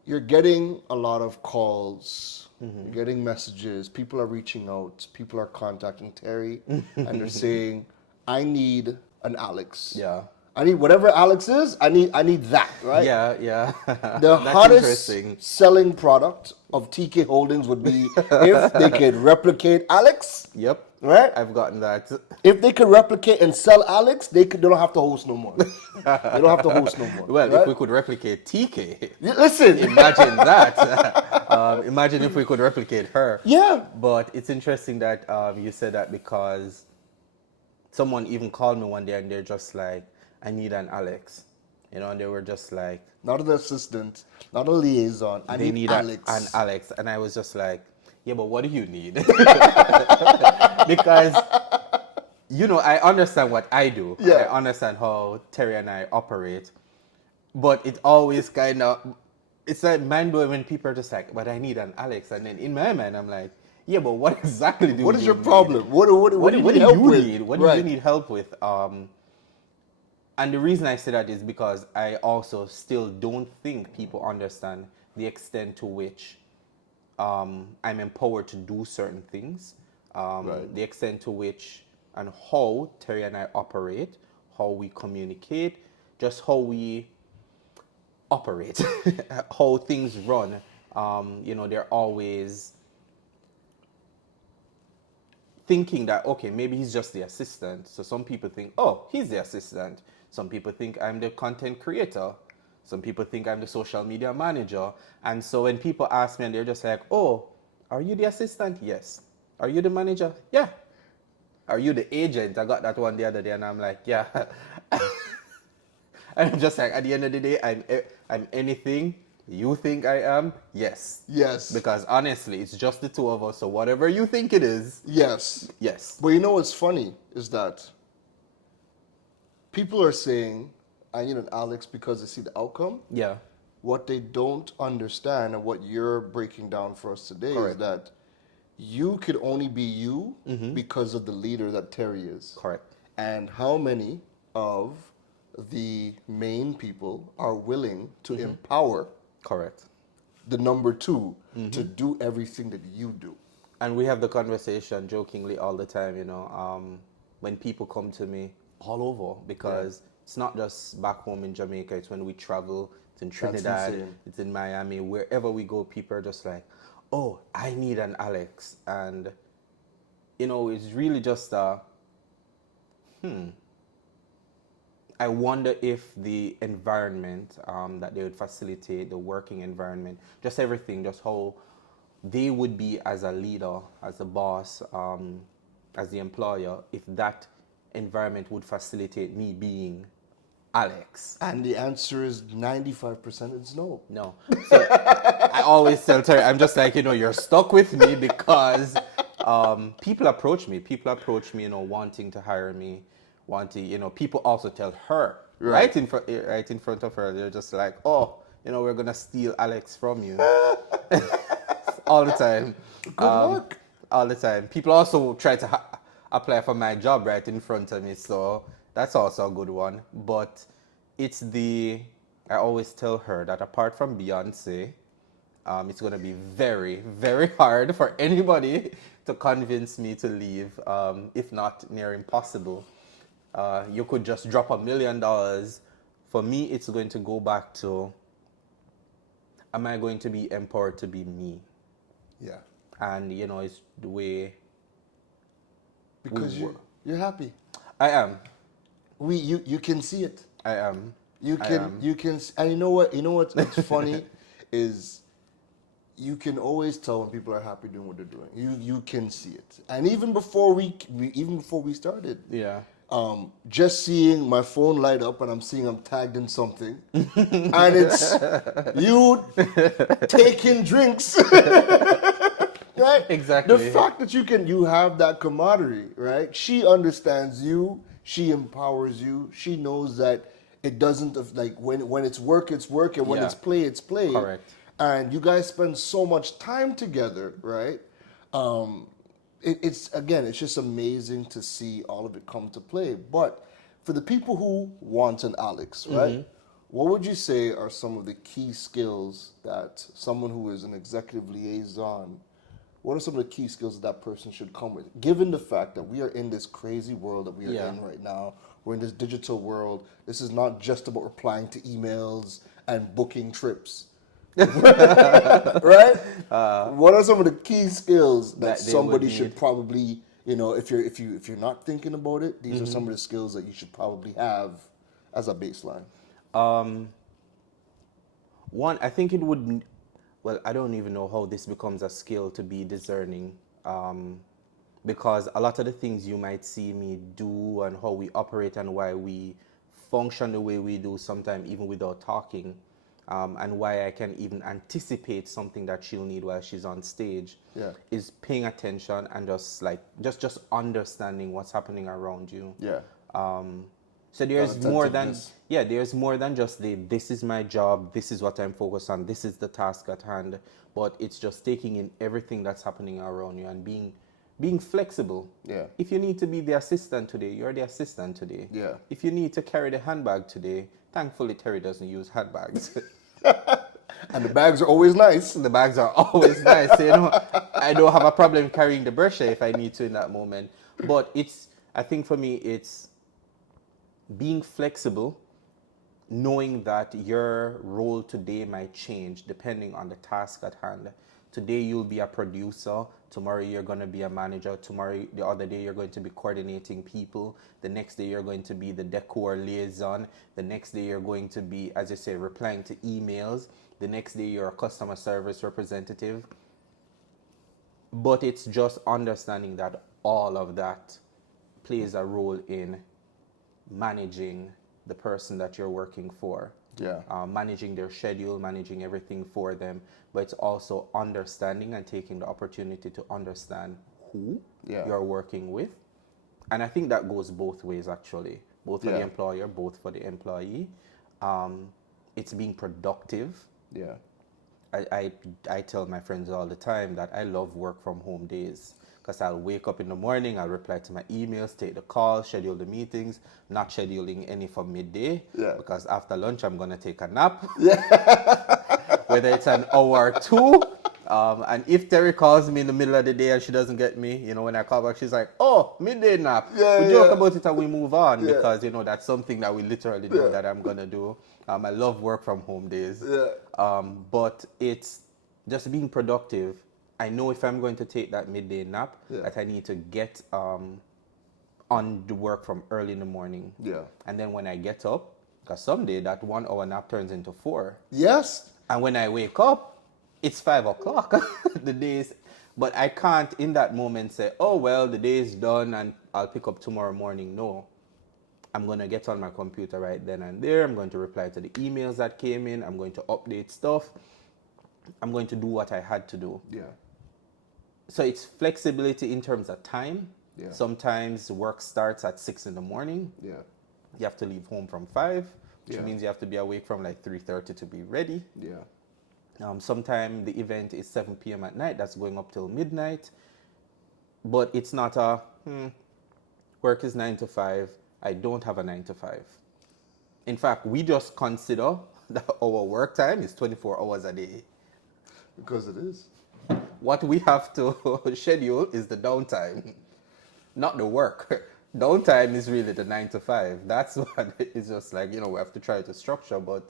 you're getting a lot of calls, you're getting messages, people are reaching out, people are contacting Terry, and they're saying, I need an Alex. Yeah. I need whatever Alex is, I need that, right? Yeah. The hottest selling product of TK Holdings would be if they could replicate Alex. Yep. Right? I've gotten that. If they could replicate and sell Alex, they don't have to host no more. They don't have to host no more. Well, right? if we could replicate TK, listen. Imagine that. Imagine if we could replicate her. Yeah. But it's interesting that you said that because someone even called me one day and they're just like, I need an Alex. And they were just like, not an assistant, not a liaison. I need Alex. An Alex. And I was just like, yeah, but what do you need? Because, I understand what I do. Yeah. I understand how Terry and I operate. But it always kind of, it's like mind-blowing when people are just like, but I need an Alex. And then in my mind, I'm like, yeah, but what exactly do you need? What is your problem? What do you need help with? What do you need help with? And the reason I say that is because I also still don't think people understand the extent to which I'm empowered to do certain things, the extent to which and how Terry and I operate, how we communicate, just how we operate, how things run. They're always thinking that, okay, maybe he's just the assistant. So some people think, oh, he's the assistant. Some people think I'm the content creator. Some people think I'm the social media manager. And so when people ask me and they're just like, oh, are you the assistant? Yes. Are you the manager? Yeah. Are you the agent? I got that one the other day and I'm like, yeah. And I'm just like, at the end of the day, I'm anything you think I am. Yes. Yes. Because honestly, it's just the two of us. So whatever you think it is, Yes. yes. But you know what's funny is that people are saying, I need an Alex because they see the outcome. Yeah. What they don't understand and what you're breaking down for us today is Correct. that you could only be you because of the leader that Terry is. Correct. And how many of the main people are willing to empower Correct. the number two to do everything that you do? And we have the conversation jokingly all the time, when people come to me all over, because it's not just back home in Jamaica, it's when we travel, it's in Trinidad, insane. it's in Miami, wherever we go, people are just like, oh, I need an Alex. And, it's really just I wonder if the environment that they would facilitate, the working environment, just everything, just how they would be as a leader, as a boss, as the employer, if that environment would facilitate me being Alex. And the answer is 95% is no. No. So I always tell Terry, I'm just like, you're stuck with me because people approach me. People approach me, wanting to hire me, wanting, people also tell her right in front of her. They're just like, oh, we're gonna steal Alex from you. All the time. Good work. All the time. People also try to apply for my job right in front of me, so that's also a good one. But I always tell her that apart from Beyonce, it's going to be very, very hard for anybody to convince me to leave, if not near impossible. You could just drop $1 million. For me, it's going to go back to, am I going to be empowered to be me? Yeah. And, it's the way... Because you're happy. I am. You can see it. I am. You can, and you know what's funny is you can always tell when people are happy doing what they're doing. You can see it. And even before we started, Yeah. Just seeing my phone light up and I'm seeing I'm tagged in something, and it's you taking drinks. Right? Exactly. The fact that you have that camaraderie, right? She understands you. She empowers you. She knows that it doesn't when it's work, and when it's play, it's play. Correct. And you guys spend so much time together, right? It's just amazing to see all of it come to play. But for the people who want an Alex, right? What would you say are some of the key skills that someone who is an executive liaison, what are some of the key skills that person should come with? Given the fact that we are in this crazy world that we are in right now, we're in this digital world. This is not just about replying to emails and booking trips. Right? What are some of the key skills that somebody should probably, if you're not thinking about it, these are some of the skills that you should probably have as a baseline. One, I think it would, well, I don't even know how this becomes a skill to be discerning, because a lot of the things you might see me do and how we operate and why we function the way we do, sometimes even without talking, and why I can even anticipate something that she'll need while she's on stage, is paying attention and just understanding what's happening around you. Yeah. So there's more than just this is my job, this is what I'm focused on, this is the task at hand, but it's just taking in everything that's happening around you and being flexible. Yeah. If you need to be the assistant today, you're the assistant today. Yeah. If you need to carry the handbag today, thankfully Terry doesn't use handbags. And the bags are always nice. The bags are always nice. I don't have a problem carrying the brochure if I need to in that moment. But I think for me, it's being flexible, knowing that your role today might change depending on the task at hand. Today you'll be a producer, tomorrow you're going to be a manager, tomorrow, the other day you're going to be coordinating people, the next day you're going to be the decor liaison, the next day you're going to be, as you say, replying to emails, the next day you're a customer service representative. But it's just understanding that all of that plays a role in managing the person that you're working for. Yeah. Managing their schedule, managing everything for them, but it's also understanding and taking the opportunity to understand who you're working with. And I think that goes both ways, actually, both for the employer, both for the employee. It's being productive. Yeah. I tell my friends all the time that I love work from home days, because I'll wake up in the morning, I'll reply to my emails, take the calls, schedule the meetings, not scheduling any for midday, because after lunch I'm going to take a nap, whether it's an hour or two. And if Terry calls me in the middle of the day and she doesn't get me, you know, when I call back, she's like, oh, midday nap. We joke about it and we move on, because, you know, that's something that we literally know that I'm going to do. I love work from home days. But it's just being productive. I know if I'm going to take that midday nap, that I need to get on the work from early in the morning. And then when I get up, because someday that 1 hour nap turns into 4. Yes. And when I wake up, it's 5 o'clock. The days, but I can't in that moment say, oh, well, the day is done and I'll pick up tomorrow morning. No. I'm going to get on my computer right then and there. I'm going to reply to the emails that came in. I'm going to update stuff. I'm going to do what I had to do. So it's flexibility in terms of time. Sometimes work starts at 6 in the morning. You have to leave home from 5, which means you have to be awake from like 3:30 to be ready. Sometimes the event is 7 p.m. at night. That's going up till midnight. But it's not a, work is 9 to 5. I don't have a 9 to 5. In fact, we just consider that our work time is 24 hours a day. Because it is. What we have to schedule is the downtime, not the work. Downtime is really the 9 to 5. That's what it's just like, you know, we have to try to structure, but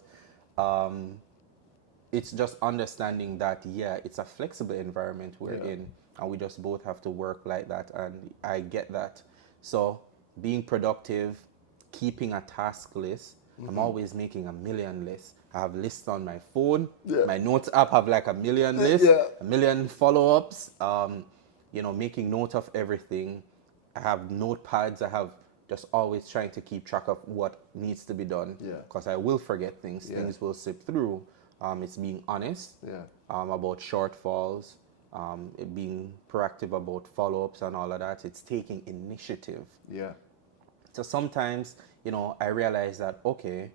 it's just understanding that, it's a flexible environment we're in, and we just both have to work like that, and I get that. So being productive, keeping a task list. I'm always making a million lists. I have lists on my phone. My notes app have like a million lists, a million follow-ups, you know, making note of everything. I have notepads. I have just always trying to keep track of what needs to be done, because I will forget things. Things will slip through. It's being honest about shortfalls, it being proactive about follow-ups and all of that. It's taking initiative. So sometimes, you know, I realize that, okay,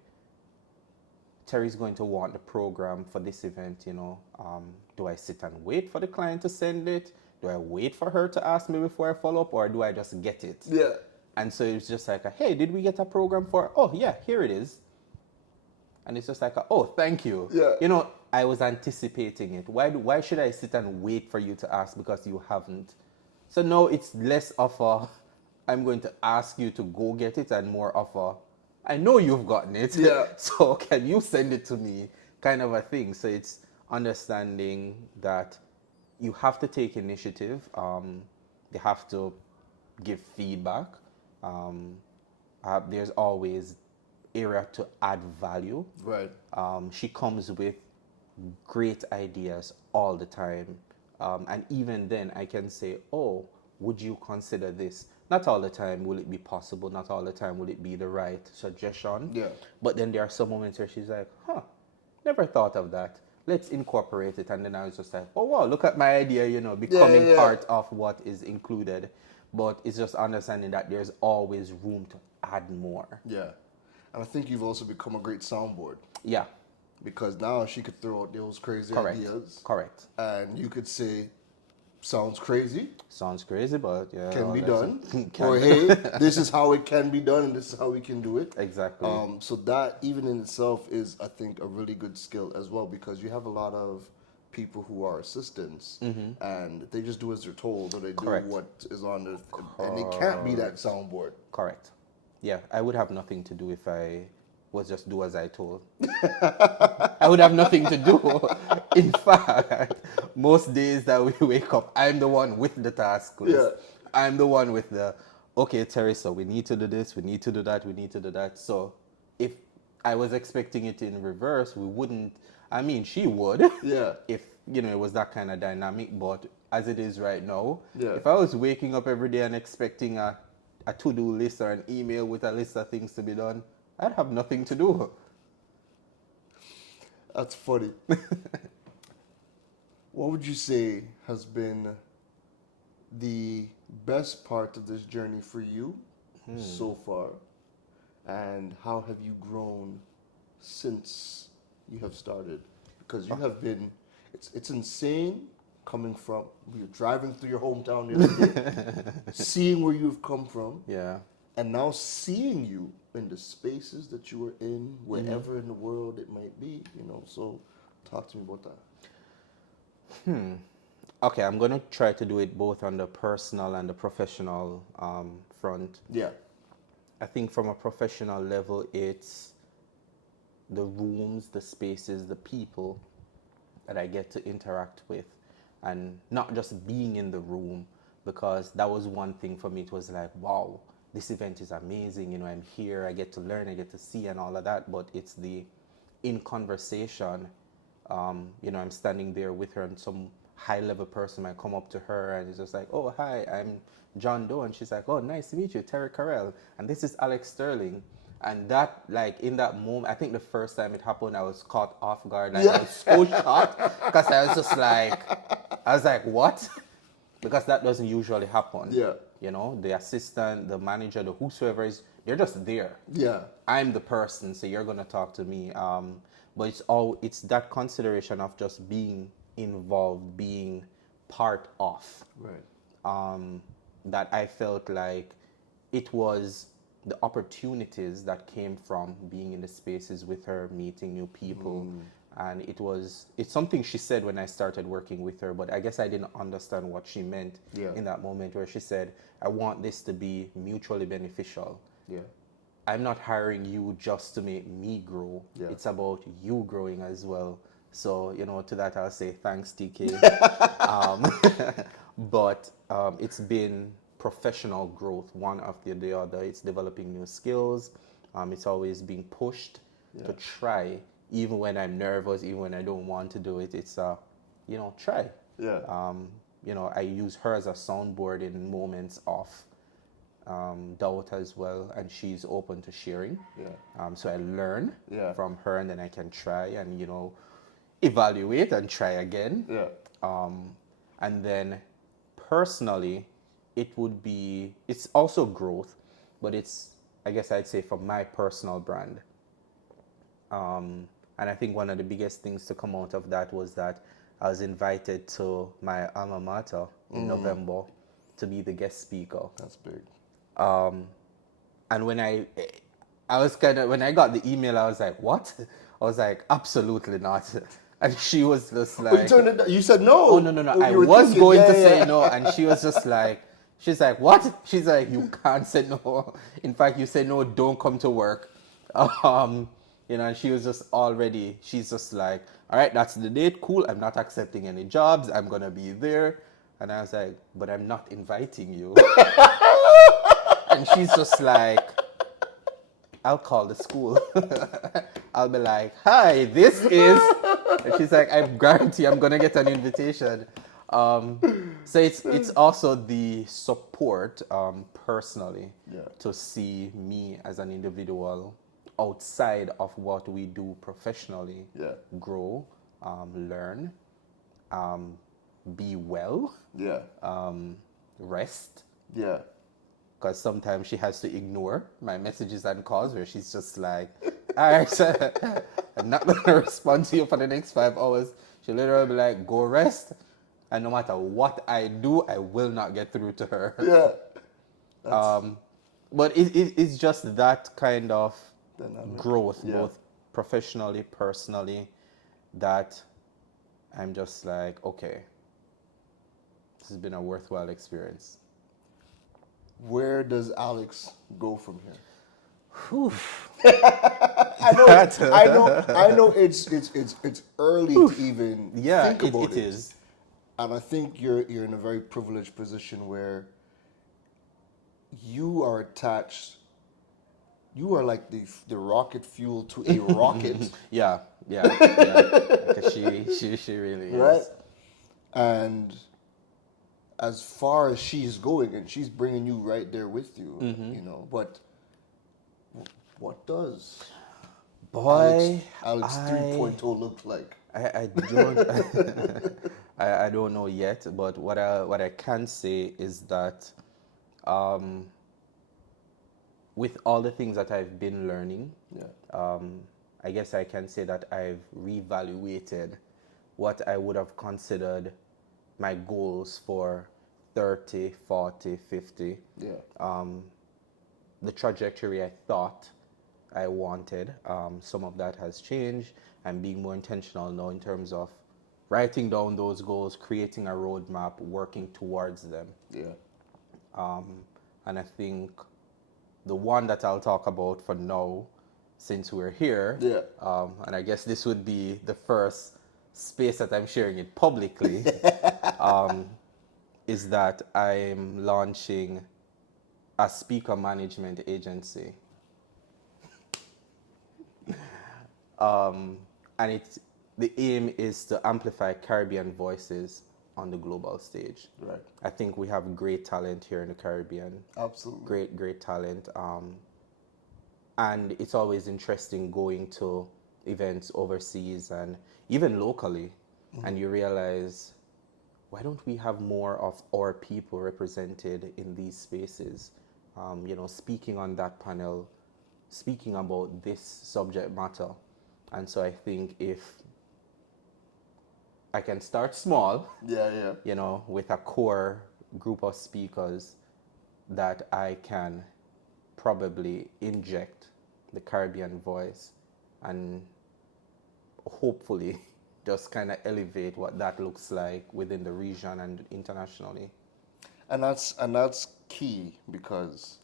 Terry's going to want the program for this event, you know. Do I sit and wait for the client to send it? Do I wait for her to ask me before I follow up, or do I just get it? And so it's just like, hey, did we get a program for? Oh, yeah, here it is. And it's just like, oh, thank you. You know, I was anticipating it. Why should I sit and wait for you to ask because you haven't? So no, it's less of a, I'm going to ask you to go get it, and more of a, I know you've gotten it. So can you send it to me, kind of a thing. So it's understanding that you have to take initiative. You have to give feedback. There's always area to add value. She comes with great ideas all the time. And even then I can say, oh, would you consider this? Not all the time will it be possible. Not all the time will it be the right suggestion. But then there are some moments where she's like, never thought of that. Let's incorporate it. And then I was just like, oh, wow, look at my idea, you know, becoming part of what is included. But it's just understanding that there's always room to add more. And I think you've also become a great soundboard. Because now she could throw out those crazy ideas. And you could say, sounds crazy. Sounds crazy, but can be done. Or hey, this is how it can be done, and this is how we can do it. Exactly. So that even in itself is, I think, a really good skill as well, because you have a lot of people who are assistants, and they just do as they're told, or they do what is on the, and it can't be that soundboard. Yeah, I would have nothing to do if I was just do as I told. I would have nothing to do. In fact, most days that we wake up, I'm the one with the task list. I'm the one with the, okay, Terry, so we need to do this, we need to do that, we need to do that. So if I was expecting it in reverse, we wouldn't, I mean, she would. If, you know, it was that kind of dynamic, but as it is right now, if I was waking up every day and expecting a to-do list or an email with a list of things to be done, I'd have nothing to do. That's funny. What would you say has been the best part of this journey for you so far? And how have you grown since you have started? Because you have been, it's insane coming from, you're driving through your hometown the other day, seeing where you've come from, Yeah. and now seeing you in the spaces that you were in, wherever in the world it might be, So talk to me about that. Okay, I'm going to try to do it both on the personal and the professional front. Yeah. I think from a professional level, it's the rooms, the spaces, the people that I get to interact with, and not just being in the room, because that was one thing for me. It was like, wow, this event is amazing. I'm here, I get to learn, I get to see, and all of that. But it's the in conversation. I'm standing there with her, and some high level person might come up to her and it's just like, oh, hi, I'm John Doe. And she's like, oh, nice to meet you, Terri-Karelle. And this is Alex Sterling. And that, like, in that moment, I think the first time it happened, I was caught off guard. Like, I was so shocked because I was like, what? Because that doesn't usually happen. Yeah. The assistant, the manager, the whosoever is, they're just there. Yeah. I'm the person, so you're gonna talk to me. But it's that consideration of just being involved, being part of. Right. That I felt like it was the opportunities that came from being in the spaces with her, meeting new people. And it's something she said when I started working with her, but I guess I didn't understand what she meant in that moment, where she said, I want this to be mutually beneficial. Yeah. I'm not hiring you just to make me grow. Yeah. It's about you growing as well. So, to that I'll say thanks, TK. But it's been professional growth, one after the other. It's developing new skills. It's always being pushed to try, even when I'm nervous, even when I don't want to do it. It's, try. Yeah. I use her as a soundboard in moments of doubt as well, and she's open to sharing. Yeah. So I learn Yeah. from her, and then I can try and evaluate and try again. Yeah. And then personally, it's also growth, but it's, I guess I'd say, for my personal brand. And I think one of the biggest things to come out of that was that I was invited to my alma mater in November to be the guest speaker. That's big. And when I got the email, I was like, what? I was like, absolutely not. And she was just like, you said no. oh, no. I was going to say no. And she was just like, she's like, what? She's like, you can't say no. In fact, you say no, don't come to work. And she was she's just like, all right, that's the date. Cool. I'm not accepting any jobs. I'm going to be there. And I was like, but I'm not inviting you. And she's just like, I'll call the school. I'll be like, hi, this is... And she's like, I guarantee I'm going to get an invitation. So it's also the support personally to see me as an individual outside of what we do professionally, grow, learn, be well, rest. Yeah. Because sometimes she has to ignore my messages and calls where she's just like, all right, I'm not going to respond to you for the next 5 hours. She'll literally be like, go rest. And no matter what I do, I will not get through to her. Yeah. But it's just that kind of Dynamic. Growth, both professionally, personally, that I'm just like, okay, this has been a worthwhile experience. Where does Alex go from here? Whew. I know. It's early to even think about it. It is. And I think you're in a very privileged position where you are attached. You are like the rocket fuel to a rocket. Yeah. Because she really right? is. And as far as she's going, and she's bringing you right there with you, but What does Boy, Alex I 3.0 look like? I don't I don't know yet, but what I can say is that um, with all the things that I've been learning, Yeah. I guess I can say that I've reevaluated what I would have considered my goals for 30, 40, 50. Yeah. The trajectory I thought I wanted. Some of that has changed. I'm being more intentional now in terms of writing down those goals, creating a roadmap, working towards them. Yeah. And I think the one that I'll talk about for now, since we're here, Yeah. and I guess this would be the first space that I'm sharing it publicly, is that I'm launching a speaker management agency. And the aim is to amplify Caribbean voices on the global stage. Right. I think we have great talent here in the Caribbean. Absolutely. Great talent. And it's always interesting going to events overseas and even locally, and you realize, why don't we have more of our people represented in these spaces? Speaking on that panel, speaking about this subject matter. And so I think if I can start small, Yeah. Yeah. with a core group of speakers that I can probably inject the Caribbean voice and hopefully just kind of elevate what that looks like within the region and internationally. And that's key because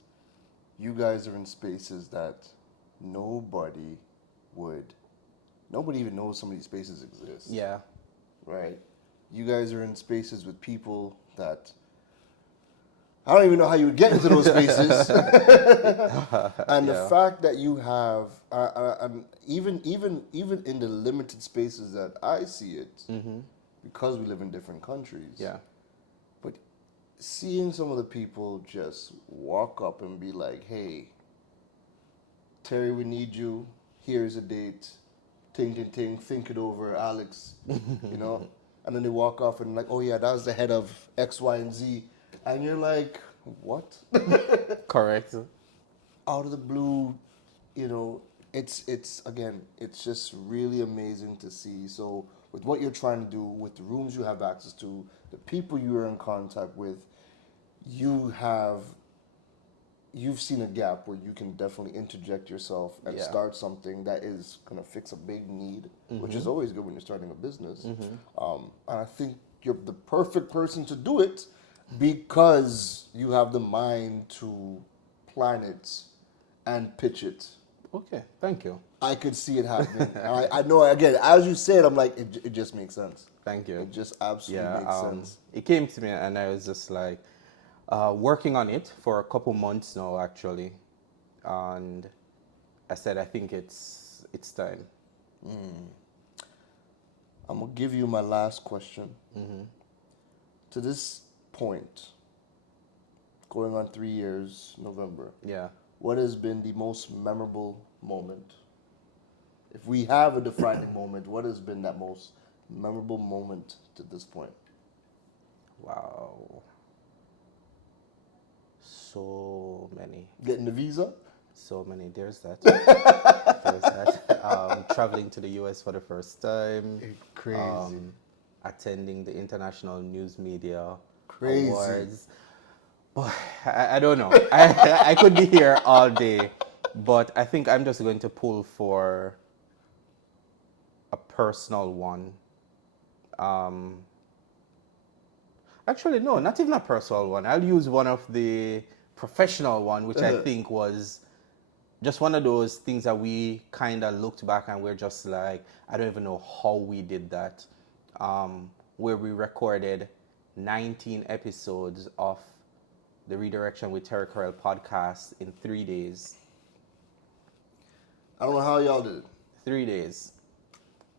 you guys are in spaces that nobody would nobody even knows some of these spaces exist. Yeah. Right? You guys are in spaces with people that I don't even know how you would get into those spaces. And the Yeah. fact that you have, and even in the limited spaces that I see it, because we live in different countries. Yeah. But seeing some of the people just walk up and be like, "Hey, Terry, we need you. Here's a date. Ting, ting, ting. Think it over, Alex." And then they walk off and like, "Oh yeah, that was the head of X, Y, and Z," and you're like, "What?" Correct. Out of the blue, it's again, it's just really amazing to see. So with what you're trying to do, with the rooms you have access to, the people you are in contact with, you've seen a gap where you can definitely interject yourself and Yeah. start something that is going to fix a big need, which is always good when you're starting a business. And I think you're the perfect person to do it because you have the mind to plan it and pitch it. Okay. Thank you. I could see it happening. I know, again, as you said, I'm like, it just makes sense. Thank you. It just absolutely Yeah, makes sense. it came to me and I was just like working on it for a couple months now, actually, and I said I think it's time. I'm going to give you my last question. To this point, going on 3 years, November, Yeah. what has been the most memorable moment? If we have a defining moment, what has been that most memorable moment to this point? Wow. So many. Getting the visa? So many. There's that. There's that. Traveling to the US for the first time. Crazy. Attending the International News Media Crazy. Awards. Boy, I don't know. I could be here all day, but I think I'm just going to pull for a personal one. Actually, no, not even a personal one. I'll use one of the professional one, which I think was just one of those things that we kind of looked back and we're just like, I don't even know how we did that. Where we recorded 19 episodes of the Redirection with Terri-Karelle podcast in 3 days. I don't know how y'all did it. 3 days.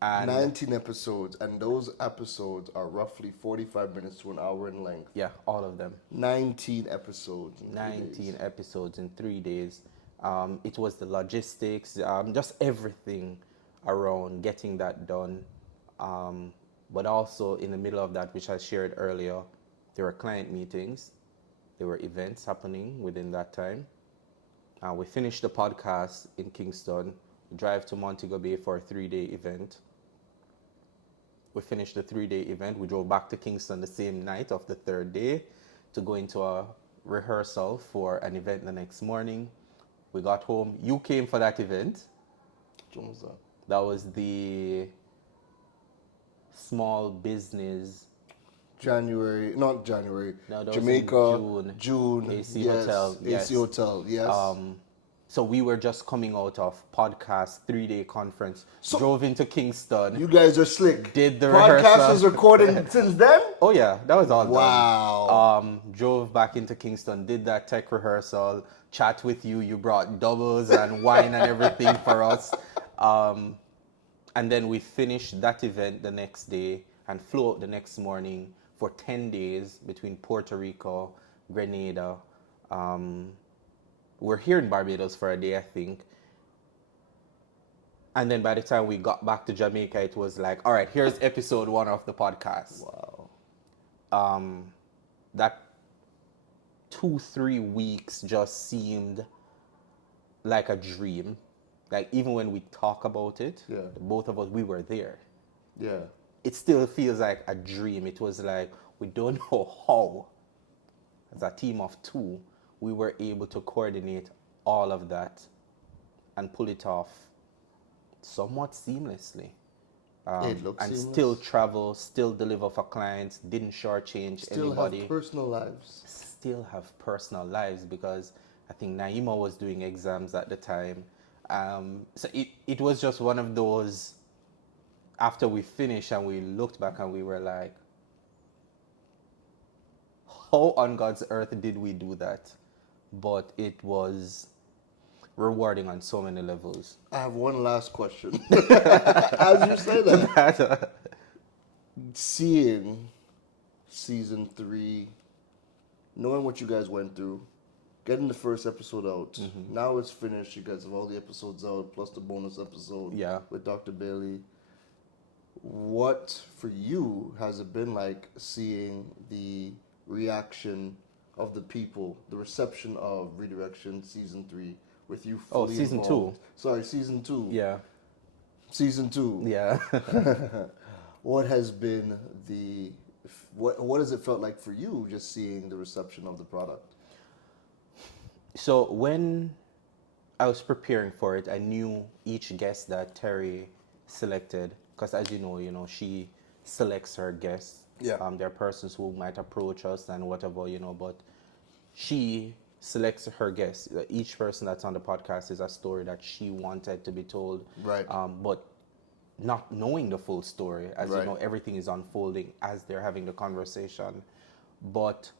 And 19 episodes, and those episodes are roughly 45 minutes to an hour in length. yeah, all of them. 19 episodes. In 3 19 days. episodes in 3 days. It was the logistics, just everything around getting that done. But also in the middle of that, which I shared earlier, there were client meetings, there were events happening within that time. We finished the podcast in Kingston. We drive to Montego Bay for a 3-day event. We finished the 3-day event. We drove back to Kingston the same night of the third day to go into a rehearsal for an event the next morning. We got home. You came for that event. What was that? That was the small business. Not January. No, that Jamaica, was in June. AC yes. Hotel. Yes. AC Hotel, yes. So we were just coming out of podcast 3-day conference. Drove into Kingston. You guys are slick. Did the podcast rehearsal. was recording since then? Oh yeah, that was all Wow. done. Drove back into Kingston, did that tech rehearsal, chat with you. You brought doubles and wine and everything for us. And then we finished that event the next day and flew out the next morning for 10 days between Puerto Rico, Grenada. We're here in Barbados for a day, I think. And then by the time we got back to Jamaica, it was like, all right, here's episode 1 of the podcast. Wow. That 2-3 weeks just seemed like a dream. Like even when we talk about it, both of us, we were there. Yeah. It still feels like a dream. It was like, we don't know how, as a team of 2, we were able to coordinate all of that and pull it off somewhat seamlessly. It looks and seamless. Still travel, still deliver for clients, didn't shortchange anybody. Still have personal lives. Still have personal lives, because I think Naima was doing exams at the time. So it was just one of those, after we finished and we looked back and we were like, how on God's earth did we do that? But it was rewarding on so many levels. I have one last question. As you say that, seeing season 3, knowing what you guys went through, getting the first episode out, now it's finished. You guys have all the episodes out, plus the bonus episode with Dr. Bailey. What, for you, has it been like seeing the reaction of the people, the reception of Redirection season 3 with you fully season involved? 2. Sorry, season 2. Yeah. Season 2. Yeah. What has been what has it felt like for you just seeing the reception of the product? So when I was preparing for it, I knew each guest that Terri selected, because as you know, she selects her guests. Yeah. There are persons who might approach us and whatever, but she selects her guests. Each person that's on the podcast is a story that she wanted to be told. Right. But not knowing the full story, as you know, everything is unfolding as they're having the conversation. But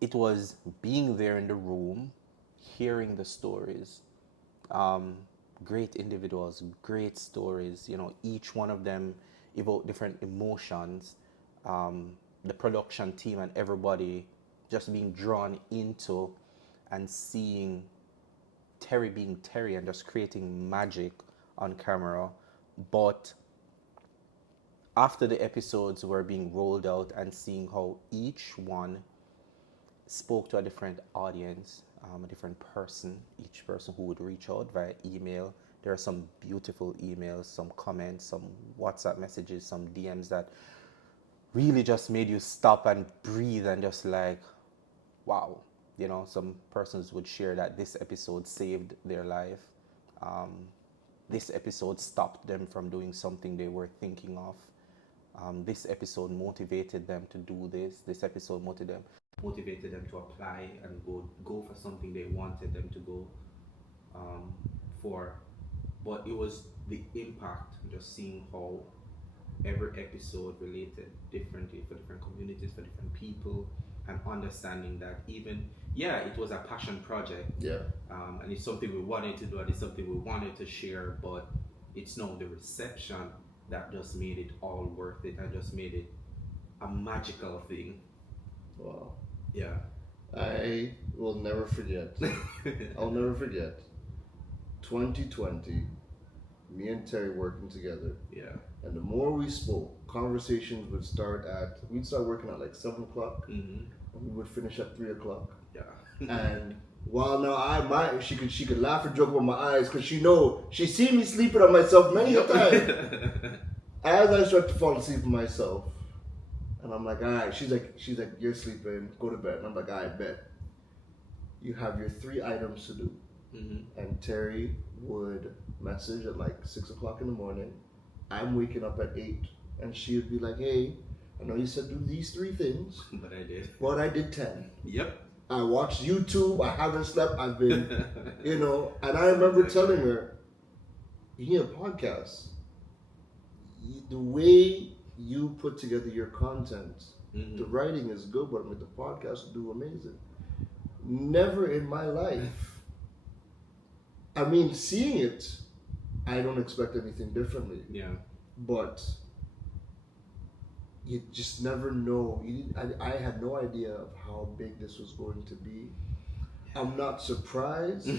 it was being there in the room, hearing the stories. Great individuals, great stories. Each one of them evoke different emotions. The production team and everybody just being drawn into and seeing Terri being Terri and just creating magic on camera. But after the episodes were being rolled out and seeing how each one spoke to a different audience, a different person, each person who would reach out via email. There are some beautiful emails, some comments, some WhatsApp messages, some DMs that really just made you stop and breathe and just like, wow. Some persons would share that this episode saved their life. This episode stopped them from doing something they were thinking of. This episode motivated them to do this. This episode motivated them to apply and go for something they wanted them to go for. But it was the impact, just seeing how every episode related differently for different communities, for different people, and understanding that it was a passion project. Yeah. And it's something we wanted to do and it's something we wanted to share, but it's now the reception that just made it all worth it and just made it a magical thing. Wow. Yeah. I will never forget. I'll never forget. 2020, me and Terry working together. Yeah. And the more we spoke, conversations would we'd start working at like 7 o'clock, Mm-hmm. and we would finish at 3 o'clock. Yeah. And while now she could laugh and joke about my eyes because she seen me sleeping on myself many a time. As I start to fall asleep on myself, and I'm like, all right, she's like, you're sleeping, go to bed. And I'm like, all right, bet. You have your 3 items to do. Mm-hmm. And Terry would message at like 6 o'clock in the morning. I'm waking up at 8, and she would be like, hey, I know you said do these 3 things, But I did. but I did 10. Yep. I watched YouTube, I haven't slept, I've been, and I remember telling her, you need a podcast. The way you put together your content, the writing is good, but the podcast will do amazing. Never in my life. I mean, seeing it, I don't expect anything differently. Yeah. But you just never know. I had no idea of how big this was going to be. I'm not surprised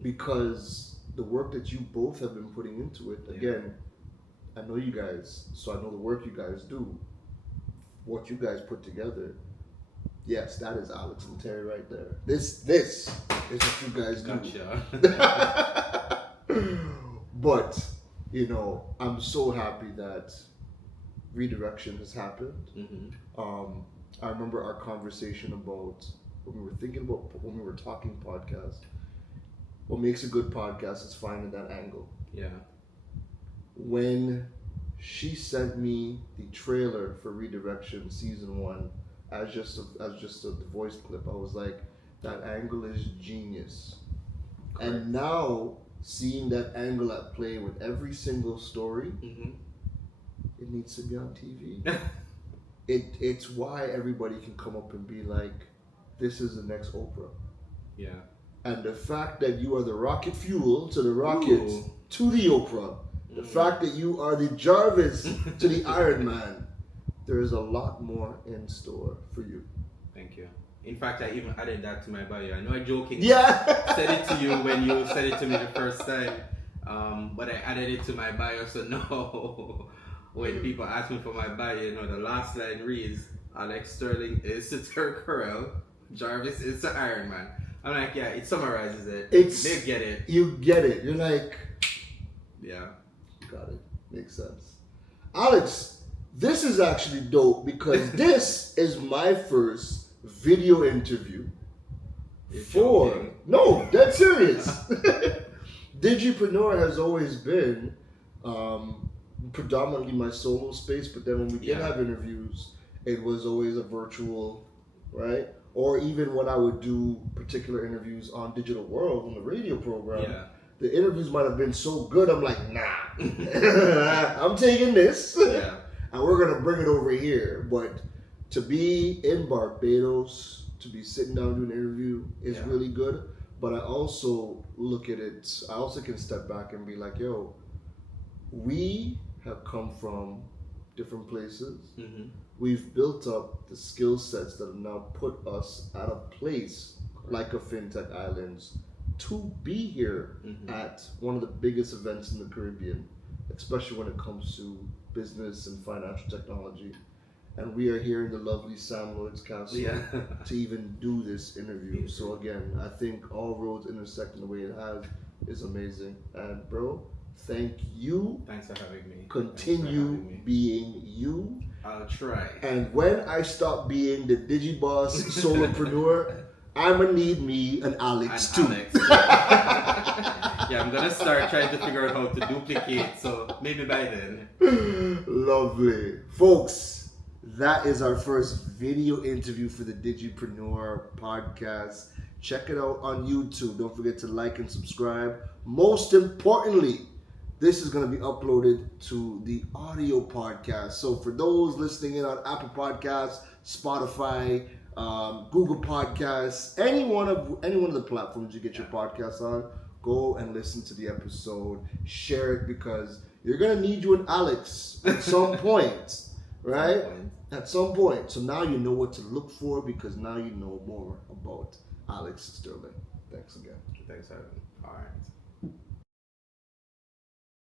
because the work that you both have been putting into it, again, I know you guys, so I know the work you guys do, what you guys put together. Yes, that is Alex and Terry right there. This is what you guys do. Gotcha. But, I'm so happy that redirection has happened. Mm-hmm. I remember our conversation about when we were talking podcast. What makes a good podcast is finding that angle. Yeah. When she sent me the trailer for Redirection season 1 as just a voice clip, I was like, that angle is genius. Correct. And now seeing that angle at play with every single story, it needs to be on TV. It's why everybody can come up and be like, this is the next Oprah. Yeah. And the fact that you are the rocket fuel to the rocket to the Oprah, the fact that you are the Jarvis to the Iron Man, there is a lot more in store for you. Thank you. In fact, I even added that to my bio. I know I jokingly said it to you when you said it to me the first time, but I added it to my bio, so no. When people ask me for my bio, the last line reads, Alex Sterling is the Terri-Karelle, Jarvis is the Iron Man. I'm like, yeah, it summarizes it. They get it. You get it. You're like, yeah. Got it. Makes sense. Alex, this is actually dope because this is my first video interview no, dead serious. Digipreneur has always been predominantly my solo space, but then when we did have interviews, it was always a virtual, right? Or even when I would do particular interviews on Digital World on the radio program, the interviews might have been so good, I'm like, nah, I'm taking this, and we're going to bring it over here. But to be in Barbados, to be sitting down doing an interview is really good. But I also look at it, I also can step back and be like, yo, we have come from different places. We've built up the skill sets that have now put us at a place like a FinTech Islands to be here at one of the biggest events in the Caribbean, especially when it comes to business and financial technology. And we are here in the lovely Sam Lloyd's Castle to even do this interview. So again, I think all roads intersecting the way it has is amazing. And bro, thank you. Thanks for having me. Continue being you. I'll try. And when I stop being the Digiboss solopreneur, I'm gonna need me an Alex too. Yeah, I'm gonna start trying to figure out how to duplicate. So maybe by then. Lovely, folks. That is our first video interview for the Digipreneur podcast. Check it out on YouTube. Don't forget to like and subscribe. Most importantly, this is going to be uploaded to the audio podcast. So for those listening in on Apple Podcasts, Spotify, Google Podcasts, any one of the platforms you get your podcasts on, go and listen to the episode. Share it because you're going to need you and Alex at some point. right? At some point. So now you know what to look for because now you know more about Alex Sterling. Thanks again. Thanks, Evan. All right.